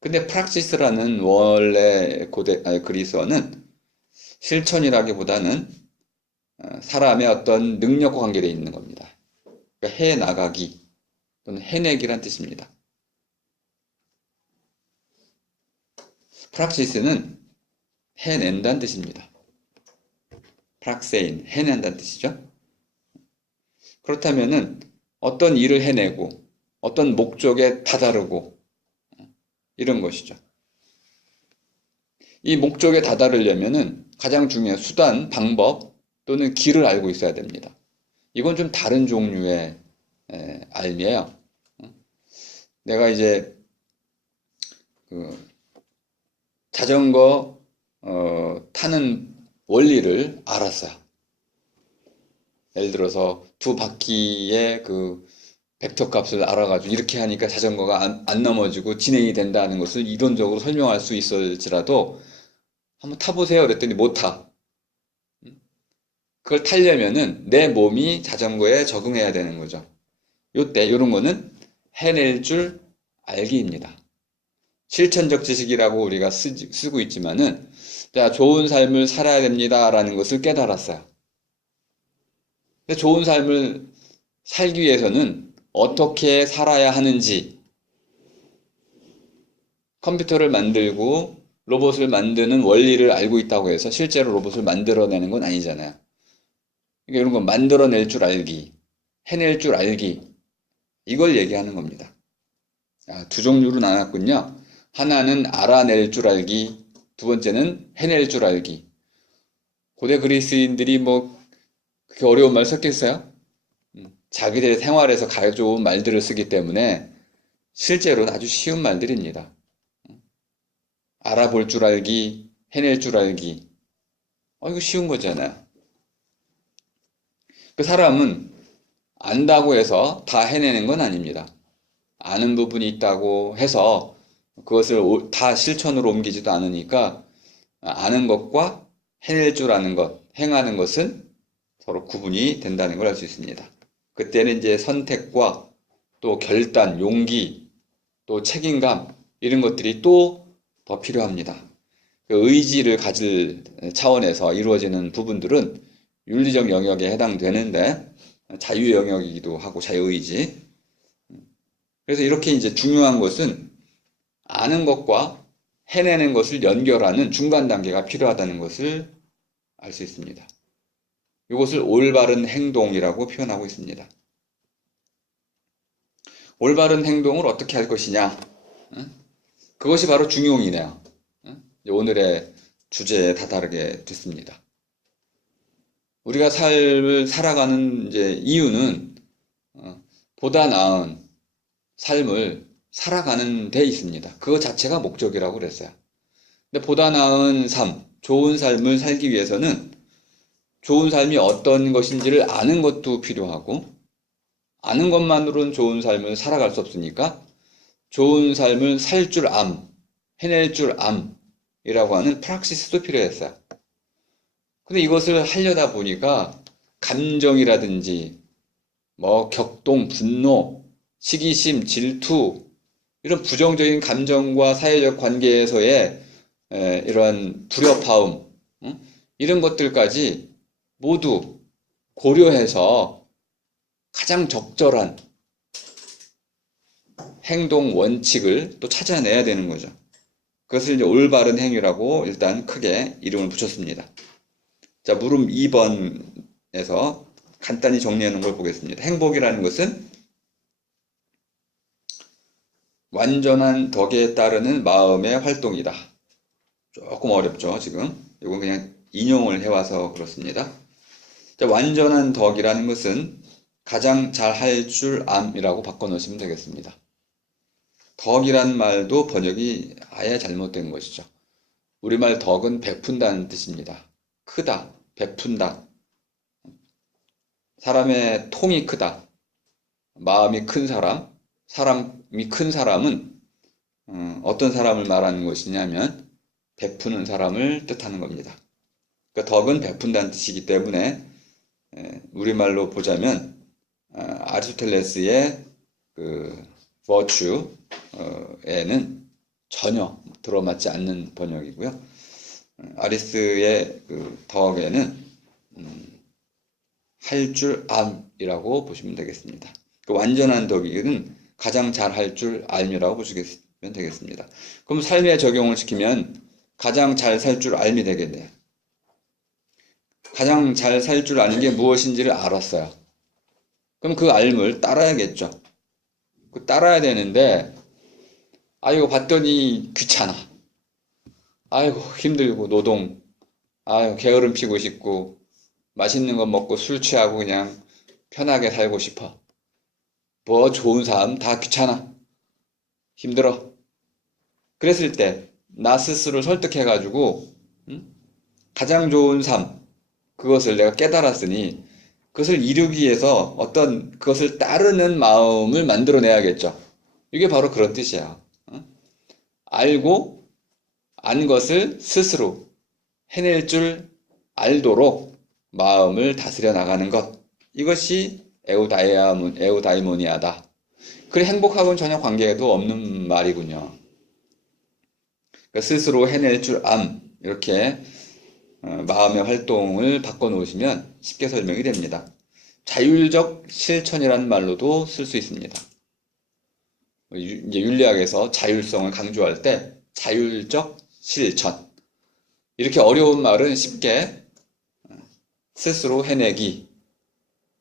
근데 프락시스라는 원래 그리스어는 실천이라기보다는 사람의 어떤 능력과 관계되어 있는 겁니다. 그러니까 해나가기 또는 해내기란 뜻입니다. 프락시스는 해낸다는 뜻입니다. 프락세인, 해낸다는 뜻이죠. 그렇다면은 어떤 일을 해내고 어떤 목적에 다다르고 이런 것이죠. 이 목적에 다다르려면은 가장 중요한 수단, 방법 또는 길을 알고 있어야 됩니다. 이건 좀 다른 종류의 알미예요. 내가 이제 자전거 타는 원리를 알았어요. 예를 들어서 두 바퀴의 그 벡터 값을 알아가지고 이렇게 하니까 자전거가 안 넘어지고 진행이 된다는 것을 이론적으로 설명할 수 있을지라도 한번 타보세요. 그랬더니 못 타. 그걸 타려면은 내 몸이 자전거에 적응해야 되는 거죠. 요때 이런 거는 해낼 줄 알기입니다. 실천적 지식이라고 우리가 쓰고 있지만은 자, 좋은 삶을 살아야 됩니다라는 것을 깨달았어요. 근데 좋은 삶을 살기 위해서는 어떻게 살아야 하는지 컴퓨터를 만들고 로봇을 만드는 원리를 알고 있다고 해서 실제로 로봇을 만들어내는 건 아니잖아요. 그러니까 이런 건 만들어낼 줄 알기, 해낼 줄 알기 이걸 얘기하는 겁니다. 두 종류로 나눴군요. 하나는 알아낼 줄 알기, 두 번째는 해낼 줄 알기. 고대 그리스인들이 뭐 그렇게 어려운 말 썼겠어요? 자기들의 생활에서 가져온 말들을 쓰기 때문에 실제로는 아주 쉬운 말들입니다. 알아볼 줄 알기, 해낼 줄 알기. 이거 쉬운 거잖아요. 그 사람은 안다고 해서 다 해내는 건 아닙니다. 아는 부분이 있다고 해서 그것을 다 실천으로 옮기지도 않으니까 아는 것과 해낼 줄 아는 것, 행하는 것은 서로 구분이 된다는 걸 알 수 있습니다. 그때는 이제 선택과 또 결단, 용기, 또 책임감 이런 것들이 또 더 필요합니다. 의지를 가질 차원에서 이루어지는 부분들은 윤리적 영역에 해당되는데 자유 영역이기도 하고 자유의지. 그래서 이렇게 이제 중요한 것은 아는 것과 해내는 것을 연결하는 중간 단계가 필요하다는 것을 알 수 있습니다. 이것을 올바른 행동이라고 표현하고 있습니다. 올바른 행동을 어떻게 할 것이냐? 그것이 바로 중용이네요. 오늘의 주제에 다다르게 됐습니다. 우리가 삶을 살아가는 이제 이유는 보다 나은 삶을 살아가는 데 있습니다. 그거 자체가 목적이라고 그랬어요. 근데 보다 나은 삶, 좋은 삶을 살기 위해서는 좋은 삶이 어떤 것인지를 아는 것도 필요하고, 아는 것만으로는 좋은 삶을 살아갈 수 없으니까 좋은 삶을 살 줄 해낼 줄 암이라고 하는 프락시스도 필요했어요. 근데 이것을 하려다 보니까 감정이라든지 뭐 격동, 분노, 시기심, 질투 이런 부정적인 감정과 사회적 관계에서의 이러한 불협화음 이런 것들까지 모두 고려해서 가장 적절한 행동 원칙을 또 찾아내야 되는 거죠. 그것을 이제 올바른 행위라고 일단 크게 이름을 붙였습니다. 자, 물음 2번에서 간단히 정리해 놓은 걸 보겠습니다. 행복이라는 것은 완전한 덕에 따르는 마음의 활동이다. 조금 어렵죠, 지금. 이건 그냥 인용을 해와서 그렇습니다. 자, 완전한 덕이라는 것은 가장 잘 할 줄 암이라고 바꿔놓으시면 되겠습니다. 덕이란 말도 번역이 아예 잘못된 것이죠. 우리말 덕은 베푼다는 뜻입니다. 크다, 베푼다. 사람의 통이 크다. 마음이 큰 사람, 사람이 큰 사람은 어떤 사람을 말하는 것이냐면 베푸는 사람을 뜻하는 겁니다. 그러니까 덕은 베푼다는 뜻이기 때문에 우리말로 보자면 아리스토텔레스의 그 virtue에는 전혀 들어맞지 않는 번역이고요. 아리스의 그 덕에는 할 줄 암이라고 보시면 되겠습니다. 그 완전한 덕이는 가장 잘 할 줄 알미라고 보시면 되겠습니다. 그럼 삶에 적용을 시키면 가장 잘 살 줄 알미 되겠네요. 가장 잘 살 줄 아는 게 무엇인지를 알았어요. 그럼 그 알을 따라야겠죠. 그 따라야 되는데 이거 봤더니 귀찮아. 아이고 힘들고 노동. 게으름 피고 싶고 맛있는 거 먹고 술 취하고 그냥 편하게 살고 싶어. 뭐 좋은 삶 다 귀찮아. 힘들어. 그랬을 때 나 스스로 설득해가지고 가장 좋은 삶 그것을 내가 깨달았으니 그것을 이루기 위해서 어떤 그것을 따르는 마음을 만들어내야겠죠. 이게 바로 그런 뜻이야. 알고 안 것을 스스로 해낼 줄 알도록 마음을 다스려 나가는 것. 이것이 에우다이모니아다. 그래 행복하고는 전혀 관계도 없는 말이군요. 그러니까 스스로 해낼 줄 이렇게 마음의 활동을 바꿔놓으시면 쉽게 설명이 됩니다. 자율적 실천이라는 말로도 쓸 수 있습니다. 이제 윤리학에서 자율성을 강조할 때 자율적 실천. 이렇게 어려운 말은 쉽게 스스로 해내기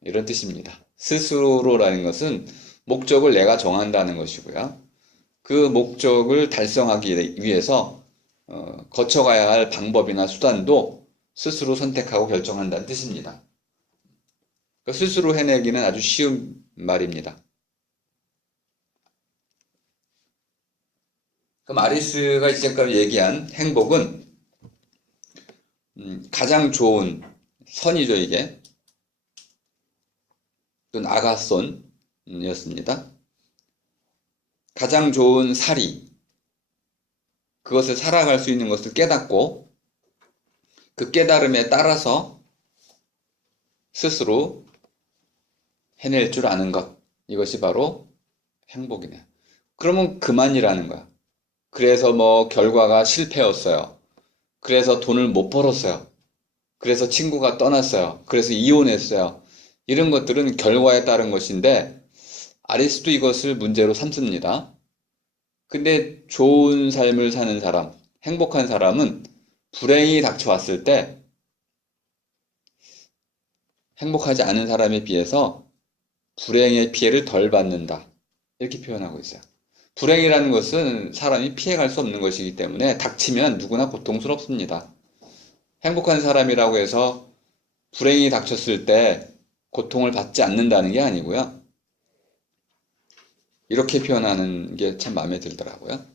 이런 뜻입니다. 스스로라는 것은 목적을 내가 정한다는 것이고요. 그 목적을 달성하기 위해서 거쳐가야 할 방법이나 수단도 스스로 선택하고 결정한다는 뜻입니다. 스스로 해내기는 아주 쉬운 말입니다. 그럼 아리스가 이제까지 얘기한 행복은 가장 좋은 선이죠, 이게. 또는 아가손이었습니다. 가장 좋은 살이, 그것을 살아갈 수 있는 것을 깨닫고 그 깨달음에 따라서 스스로 해낼 줄 아는 것. 이것이 바로 행복이네요. 그러면 그만이라는 거야. 그래서 뭐 결과가 실패였어요. 그래서 돈을 못 벌었어요. 그래서 친구가 떠났어요. 그래서 이혼했어요. 이런 것들은 결과에 따른 것인데 아리스도 이것을 문제로 삼습니다. 근데 좋은 삶을 사는 사람, 행복한 사람은 불행이 닥쳐왔을 때 행복하지 않은 사람에 비해서 불행의 피해를 덜 받는다. 이렇게 표현하고 있어요. 불행이라는 것은 사람이 피해갈 수 없는 것이기 때문에 닥치면 누구나 고통스럽습니다. 행복한 사람이라고 해서 불행이 닥쳤을 때 고통을 받지 않는다는 게 아니고요. 이렇게 표현하는 게 참 마음에 들더라고요.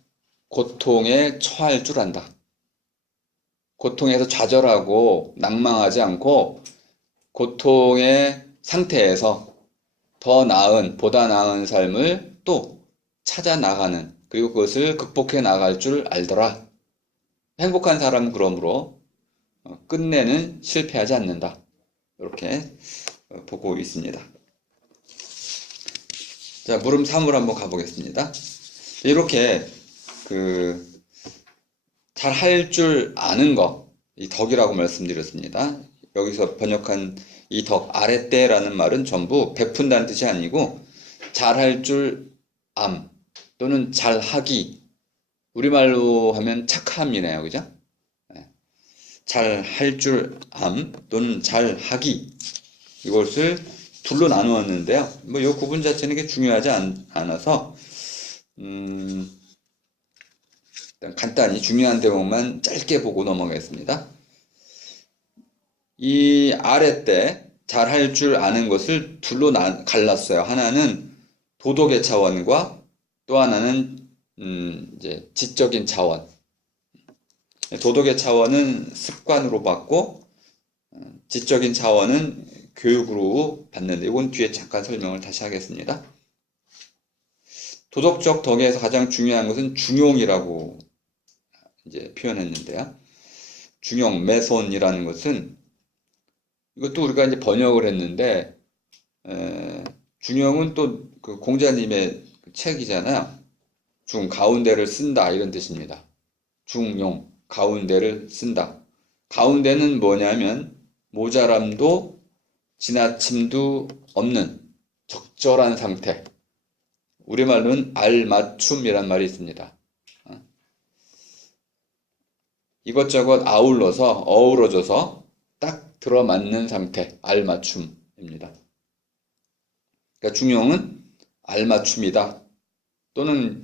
고통에 처할 줄 안다. 고통에서 좌절하고 낭망하지 않고 고통의 상태에서 더 나은, 보다 나은 삶을 또 찾아 나가는, 그리고 그것을 극복해 나갈 줄 알더라. 행복한 사람은 그러므로 끝내는 실패하지 않는다. 이렇게 보고 있습니다. 자, 물음 3으로 한번 가보겠습니다. 이렇게 잘 할 줄 아는 것, 이 덕이라고 말씀드렸습니다. 여기서 번역한 이 덕, 아랫대라는 말은 전부 베푼다는 뜻이 아니고 잘 할 줄 암 또는 잘하기, 우리말로 하면 착함이네요. 그죠? 잘 할 줄 암 또는 잘하기, 이것을 둘로 나누었는데요. 뭐 이 구분 자체는 게 중요하지 않아서 일단 간단히 중요한 대목만 짧게 보고 넘어가겠습니다. 이 아랫대 잘 할 줄 아는 것을 둘로 갈랐어요. 하나는 도덕의 차원과 또 하나는 이제 지적인 차원. 도덕의 차원은 습관으로 받고 지적인 차원은 교육으로 받는데, 이건 뒤에 잠깐 설명을 다시 하겠습니다. 도덕적 덕에서 가장 중요한 것은 중용이라고 이제 표현했는데요. 중용, 메손이라는 것은, 이것도 우리가 이제 번역을 했는데, 중용은 또 그 공자님의 책이잖아요. 중, 가운데를 쓴다, 이런 뜻입니다. 중용, 가운데를 쓴다. 가운데는 뭐냐면 모자람도 지나침도 없는 적절한 상태. 우리말로는 알맞춤이란 말이 있습니다. 이것저것 아울러서 어우러져서 딱 들어맞는 상태, 알맞춤입니다. 그러니까 중용은 알맞춤이다. 또는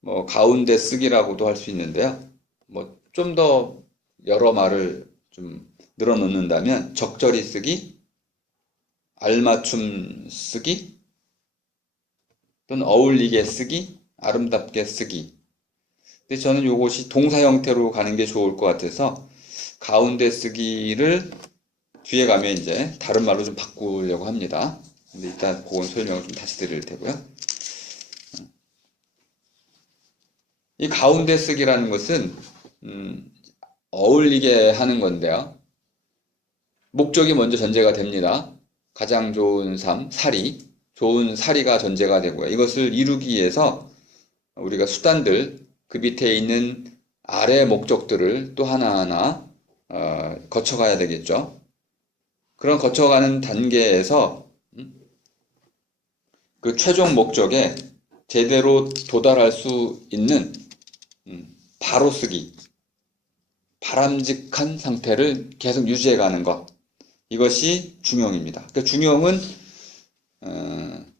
뭐 가운데 쓰기라고도 할 수 있는데요. 뭐 좀 더 여러 말을 좀 늘어놓는다면 적절히 쓰기, 알맞춤 쓰기, 또는 어울리게 쓰기, 아름답게 쓰기. 근데 저는 이것이 동사 형태로 가는 게 좋을 것 같아서 가운데 쓰기를 뒤에 가면 이제 다른 말로 좀 바꾸려고 합니다. 근데 일단 그건 설명을 좀 다시 드릴 테고요. 이 가운데 쓰기라는 것은 어울리게 하는 건데요. 목적이 먼저 전제가 됩니다. 가장 좋은 삶, 사리, 좋은 사리가 전제가 되고요. 이것을 이루기 위해서 우리가 수단들, 그 밑에 있는 아래 목적들을 또 하나하나 거쳐가야 되겠죠. 그런 거쳐가는 단계에서 그 최종 목적에 제대로 도달할 수 있는 바로 쓰기, 바람직한 상태를 계속 유지해가는 것, 이것이 중용입니다. 그러니까 중용은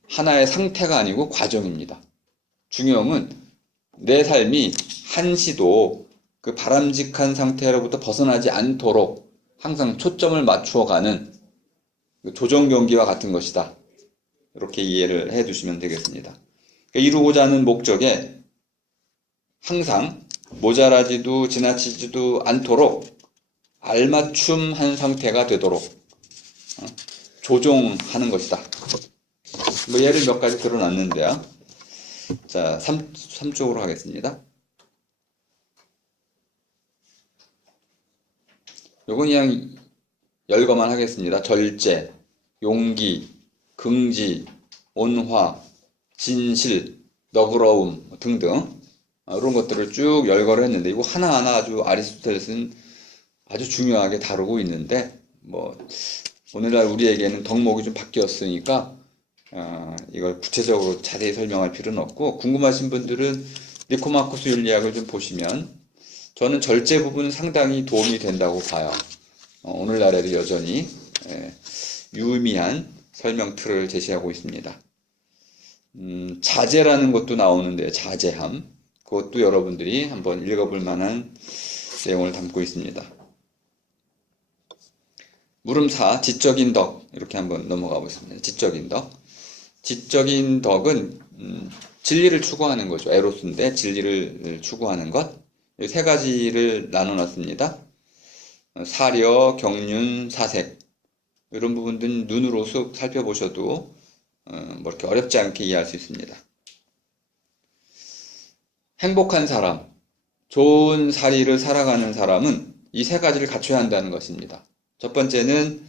하나의 상태가 아니고 과정입니다. 중용은 내 삶이 한시도 그 바람직한 상태로부터 벗어나지 않도록 항상 초점을 맞추어가는 조정 경기와 같은 것이다. 이렇게 이해를 해 두시면 되겠습니다. 그러니까 이루고자 하는 목적에 항상 모자라지도 지나치지도 않도록 알맞춤한 상태가 되도록 조종하는 것이다. 뭐 예를 몇 가지 들어놨는데요. 자, 3쪽으로 하겠습니다. 요건 그냥 열거만 하겠습니다. 절제, 용기, 긍지, 온화, 진실, 너그러움 등등 이런 것들을 쭉 열거를 했는데, 이거 하나하나 아주 아리스토텔레스는 아주 중요하게 다루고 있는데, 뭐 오늘날 우리에게는 덕목이 좀 바뀌었으니까 이걸 구체적으로 자세히 설명할 필요는 없고, 궁금하신 분들은 니코마코스 윤리학을 좀 보시면 저는 절제 부분은 상당히 도움이 된다고 봐요. 오늘날에도 여전히 유의미한 설명 틀을 제시하고 있습니다. 자제라는 것도 나오는데 자제함. 그것도 여러분들이 한번 읽어볼 만한 내용을 담고 있습니다. 물음사, 지적인 덕. 이렇게 한번 넘어가 보겠습니다. 지적인 덕. 지적인 덕은 진리를 추구하는 거죠. 에로스인데 진리를 추구하는 것. 이 세 가지를 나눠놨습니다. 사려, 경륜, 사색. 이런 부분들은 눈으로 쑥 살펴보셔도 뭐 이렇게 어렵지 않게 이해할 수 있습니다. 행복한 사람, 좋은 살이를 살아가는 사람은 이 세 가지를 갖춰야 한다는 것입니다. 첫 번째는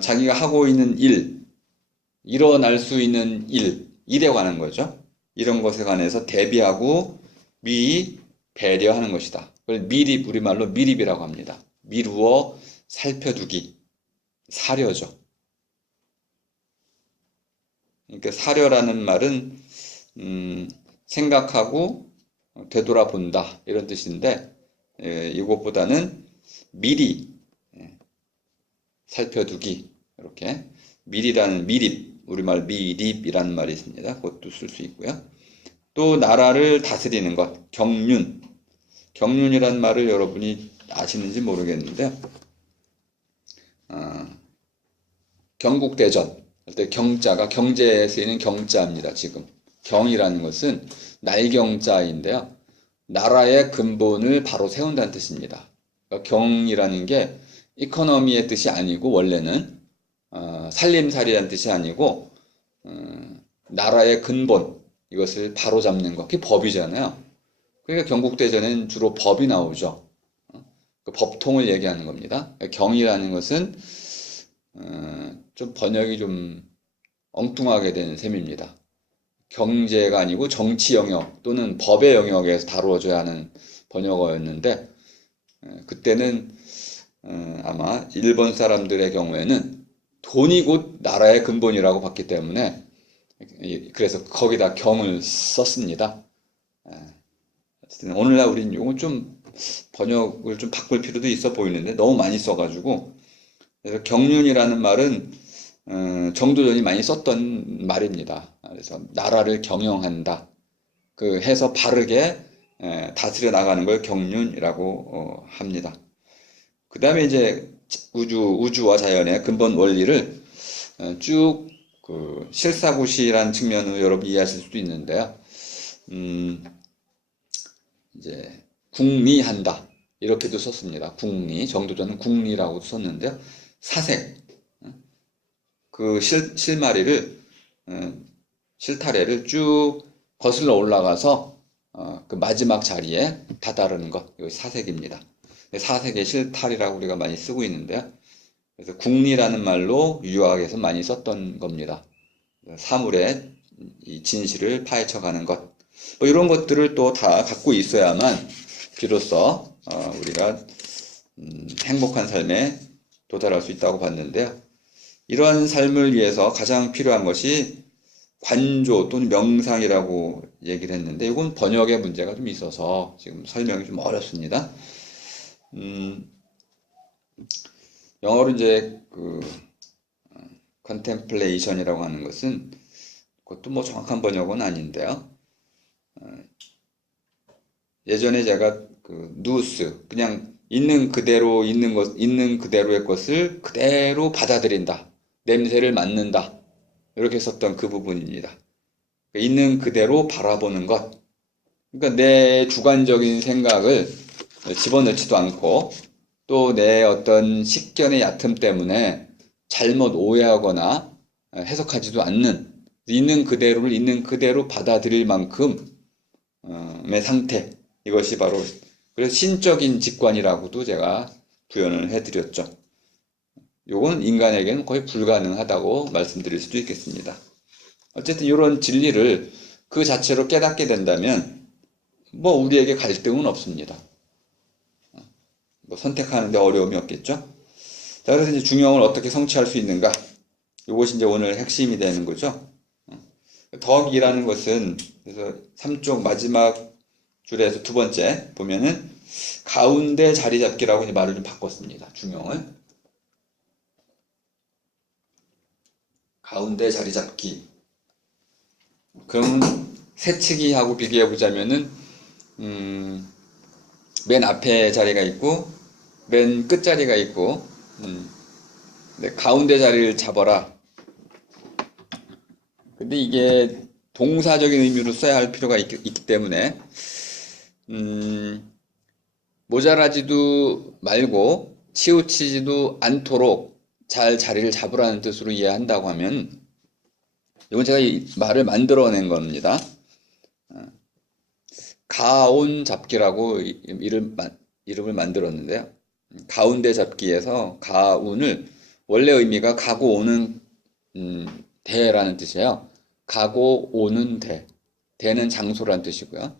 자기가 하고 있는 일, 일어날 수 있는 일에 관한 거죠. 이런 것에 관해서 대비하고 미리 배려하는 것이다. 그걸 미립, 우리말로 미립이라고 합니다. 미루어 살펴두기, 사려죠. 그러니까 사려라는 말은 생각하고 되돌아본다 이런 뜻인데 이것보다는 미리 살펴두기 이렇게 미리라는 미립 우리말 미립이라는 말이 있습니다. 그것도 쓸 수 있고요. 또 나라를 다스리는 것 경륜이라는 말을 여러분이 아시는지 모르겠는데 경국대전 할 때 경자가 경제에 쓰이는 경자입니다. 지금 경이라는 것은 날경자인데요. 나라의 근본을 바로 세운다는 뜻입니다. 그러니까 경이라는 게 이코노미의 뜻이 아니고 원래는 살림살이라는 뜻이 아니고 나라의 근본 이것을 바로 잡는 것 그게 법이잖아요. 그러니까 경국대전에는 주로 법이 나오죠. 그 법통을 얘기하는 겁니다. 경이라는 것은 좀 번역이 좀 엉뚱하게 되는 셈입니다. 경제가 아니고 정치 영역 또는 법의 영역에서 다루어져야 하는 번역어였는데 그때는 아마 일본 사람들의 경우에는 돈이 곧 나라의 근본이라고 봤기 때문에 그래서 거기다 경을 썼습니다. 어쨌든 오늘날 우린 이거 좀 번역을 좀 바꿀 필요도 있어 보이는데 너무 많이 써가지고 그래서 경륜이라는 말은 정도전이 많이 썼던 말입니다. 그래서 나라를 경영한다. 그 해서 바르게 다스려 나가는 걸 경륜이라고 합니다. 그 다음에 이제 우주와 자연의 근본 원리를 쭉 그 실사구시라는 측면으로 여러분 이해하실 수도 있는데요. 이제 궁리한다 이렇게도 썼습니다. 궁리 정도전은 궁리라고도 썼는데요. 사색 그 실마리를 실타래를 쭉 거슬러 올라가서 그 마지막 자리에 다다르는 것 이것이 사색입니다. 사색의 실탈이라고 우리가 많이 쓰고 있는데요. 그래서 궁리라는 말로 유학에서 많이 썼던 겁니다. 사물의 이 진실을 파헤쳐가는 것. 뭐 이런 것들을 또 다 갖고 있어야만 비로소 우리가 행복한 삶에 도달할 수 있다고 봤는데요. 이러한 삶을 위해서 가장 필요한 것이 관조 또는 명상이라고 얘기를 했는데 이건 번역의 문제가 좀 있어서 지금 설명이 좀 어렵습니다. 영어로 이제 그 contemplation이라고 하는 것은 그것도 뭐 정확한 번역은 아닌데요. 예전에 제가 그 누스 그냥 있는 그대로 있는 그대로의 것을 그대로 받아들인다. 냄새를 맡는다. 이렇게 썼던 그 부분입니다. 있는 그대로 바라보는 것. 그러니까 내 주관적인 생각을 집어넣지도 않고 또 내 어떤 식견의 얕음 때문에 잘못 오해하거나 해석하지도 않는 있는 그대로를 있는 그대로 받아들일 만큼의 상태. 이것이 바로 그래서 신적인 직관이라고도 제가 부연을 해드렸죠. 요건 인간에게는 거의 불가능하다고 말씀드릴 수도 있겠습니다. 어쨌든 이런 진리를 그 자체로 깨닫게 된다면 뭐 우리에게 갈등은 없습니다. 뭐 선택하는데 어려움이 없겠죠. 자, 그래서 이제 중용을 어떻게 성취할 수 있는가? 이것이 이제 오늘 핵심이 되는 거죠. 덕이라는 것은 그래서 3쪽 마지막 줄에서 두 번째 보면은 가운데 자리 잡기라고 이제 말을 좀 바꿨습니다. 중용을. 가운데 자리 잡기. 그럼 새치기하고 비교해 보자면은 맨 앞에 자리가 있고 맨 끝 자리가 있고 네, 가운데 자리를 잡아라. 근데 이게 동사적인 의미로 써야 할 필요가 있기 때문에 모자라지도 말고 치우치지도 않도록 잘 자리를 잡으라는 뜻으로 이해한다고 하면, 이건 제가 이 말을 만들어낸 겁니다. 가온 잡기라고 이름을 만들었는데요. 가운데 잡기에서 가운을 원래 의미가 가고 오는 대라는 뜻이에요. 가고 오는 대. 대는 장소란 뜻이고요.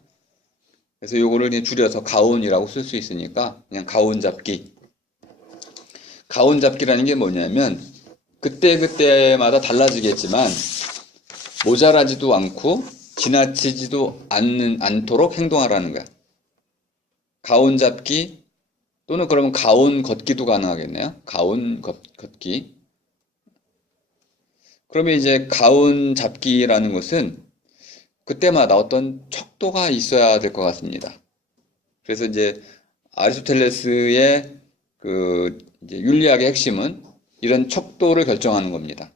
그래서 요거를 그냥 줄여서 가온이라고 쓸 수 있으니까 그냥 가온 잡기. 가온 잡기라는 게 뭐냐면 그때그때마다 달라지겠지만 모자라지도 않고 지나치지도 않도록 행동하라는 거야. 가온 잡기 또는 그러면 가온 걷기도 가능하겠네요. 가온 걷기. 그러면 이제 가온 잡기라는 것은 그때마다 어떤 척도가 있어야 될 것 같습니다. 그래서 이제 아리스토텔레스의 이제 윤리학의 핵심은 이런 척도를 결정하는 겁니다.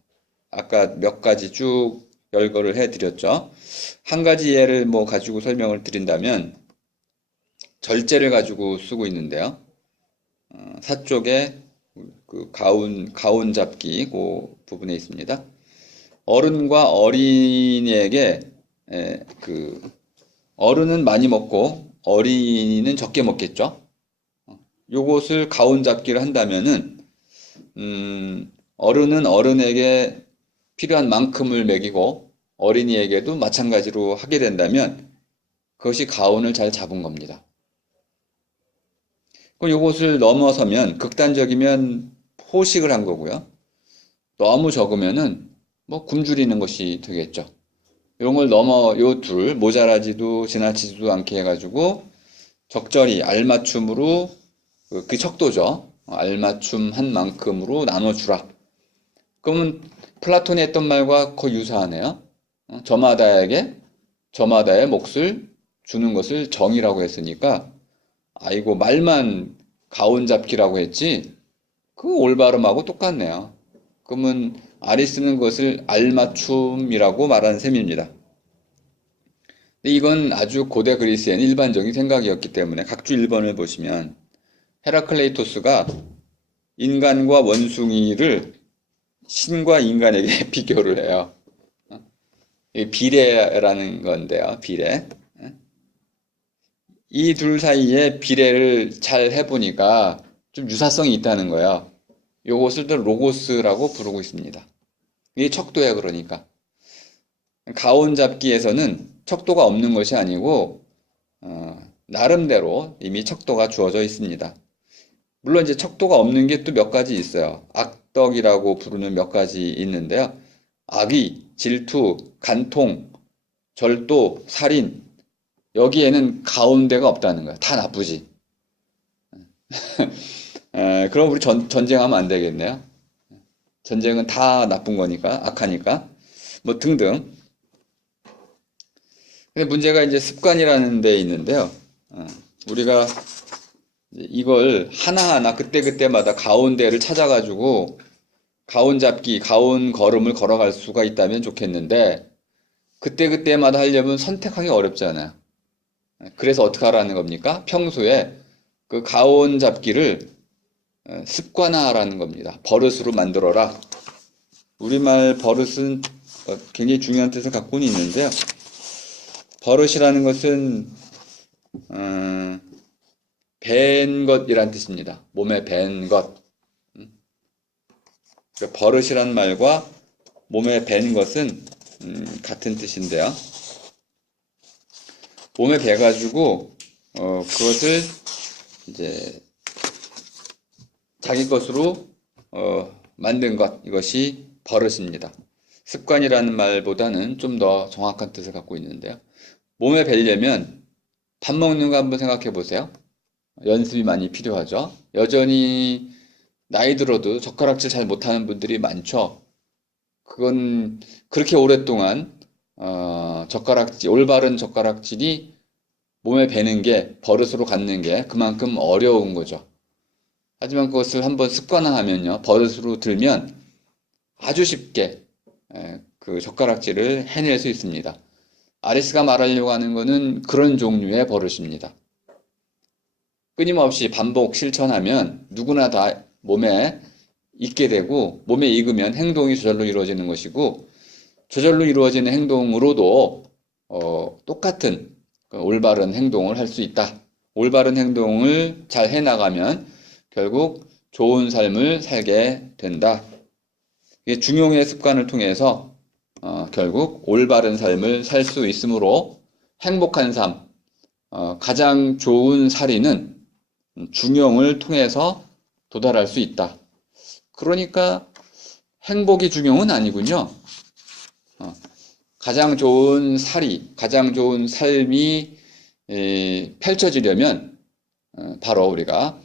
아까 몇 가지 쭉 열거를 해드렸죠. 한 가지 예를 가지고 설명을 드린다면 절제를 가지고 쓰고 있는데요. 사쪽에 가운 잡기 그 부분에 있습니다. 어른과 어린이에게 어른은 많이 먹고 어린이는 적게 먹겠죠. 요것을 가운 잡기를 한다면은 어른은 어른에게 필요한 만큼을 먹이고 어린이에게도 마찬가지로 하게 된다면 그것이 가운을 잘 잡은 겁니다. 그럼 요것을 넘어서면 극단적이면 포식을 한 거고요. 너무 적으면은 굶주리는 것이 되겠죠. 이런 걸 요 둘 모자라지도 지나치지도 않게 해가지고 적절히 알맞춤으로 그 척도죠. 알맞춤 한 만큼으로 나눠주라. 그러면 플라톤이 했던 말과 거의 유사하네요. 저마다의 몫을 주는 것을 정이라고 했으니까, 아이고 말만 가온 잡기라고 했지 그 올바름하고 똑같네요. 그러면 아리스는 그것을 알맞춤이라고 말하는 셈입니다. 근데 이건 아주 고대 그리스에는 일반적인 생각이었기 때문에 각주 1번을 보시면 헤라클레이토스가 인간과 원숭이를 신과 인간에게 비교를 해요. 비례라는 건데요. 비례. 이 둘 사이에 비례를 잘 해보니까 좀 유사성이 있다는 거예요. 요것을 또 로고스라고 부르고 있습니다. 이게 척도야. 그러니까 가온 잡기에서는 척도가 없는 것이 아니고 나름대로 이미 척도가 주어져 있습니다. 물론 이제 척도가 없는 게 또 몇 가지 있어요. 악덕이라고 부르는 몇 가지 있는데요. 악의, 질투, 간통, 절도, 살인, 여기에는 가운데가 없다는 거야. 다 나쁘지. 그럼 우리 전쟁하면 안 되겠네요. 전쟁은 다 나쁜 거니까, 악하니까. 등등. 근데 문제가 이제 습관이라는 데 있는데요. 우리가 이걸 하나하나 그때그때마다 가운데를 찾아가지고 가온 잡기, 가온 걸음을 걸어갈 수가 있다면 좋겠는데 그때그때마다 하려면 선택하기 어렵잖아요. 그래서 어떻게 하라는 겁니까? 평소에 그 가온 잡기를 습관화하라는 겁니다. 버릇으로 만들어라. 우리말 버릇은 굉장히 중요한 뜻을 갖고는 있는데요. 버릇이라는 것은 밴 것이란 뜻입니다. 몸에 밴 것. 버릇이란 말과 몸에 밴 것은 같은 뜻인데요. 몸에 배가지고 그것을 이제 자기 것으로 만든 것, 이것이 버릇입니다. 습관이라는 말보다는 좀 더 정확한 뜻을 갖고 있는데요. 몸에 배려면 밥 먹는 거 한번 생각해 보세요. 연습이 많이 필요하죠. 여전히 나이 들어도 젓가락질 잘 못하는 분들이 많죠. 그건 그렇게 오랫동안 올바른 젓가락질이 몸에 배는 게, 버릇으로 갖는 게 그만큼 어려운 거죠. 하지만 그것을 한번 습관화하면요, 버릇으로 들면 아주 쉽게 그 젓가락질을 해낼 수 있습니다. 아리스가 말하려고 하는 것은 그런 종류의 버릇입니다. 끊임없이 반복 실천하면 누구나 다 몸에 익게 되고, 몸에 익으면 행동이 저절로 이루어지는 것이고, 저절로 이루어지는 행동으로도 똑같은 올바른 행동을 할 수 있다. 올바른 행동을 잘 해나가면 결국 좋은 삶을 살게 된다. 이게 중용의 습관을 통해서 결국 올바른 삶을 살 수 있으므로 행복한 삶, 가장 좋은 살이는 중용을 통해서 도달할 수 있다. 그러니까 행복이 중용은 아니군요. 가장 좋은 살이, 가장 좋은 삶이 펼쳐지려면 바로 우리가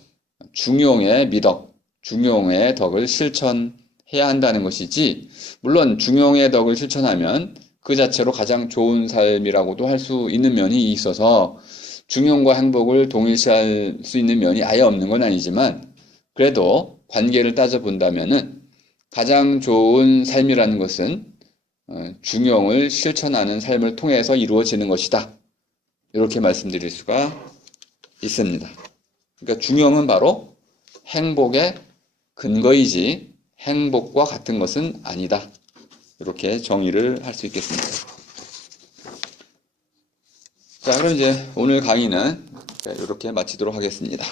중용의 미덕, 중용의 덕을 실천해야 한다는 것이지, 물론 중용의 덕을 실천하면 그 자체로 가장 좋은 삶이라고도 할 수 있는 면이 있어서 중용과 행복을 동일시할 수 있는 면이 아예 없는 건 아니지만, 그래도 관계를 따져본다면은 가장 좋은 삶이라는 것은 중용을 실천하는 삶을 통해서 이루어지는 것이다. 이렇게 말씀드릴 수가 있습니다. 그러니까 중용은 바로 행복의 근거이지 행복과 같은 것은 아니다. 이렇게 정의를 할 수 있겠습니다. 자, 그럼 이제 오늘 강의는 이렇게 마치도록 하겠습니다.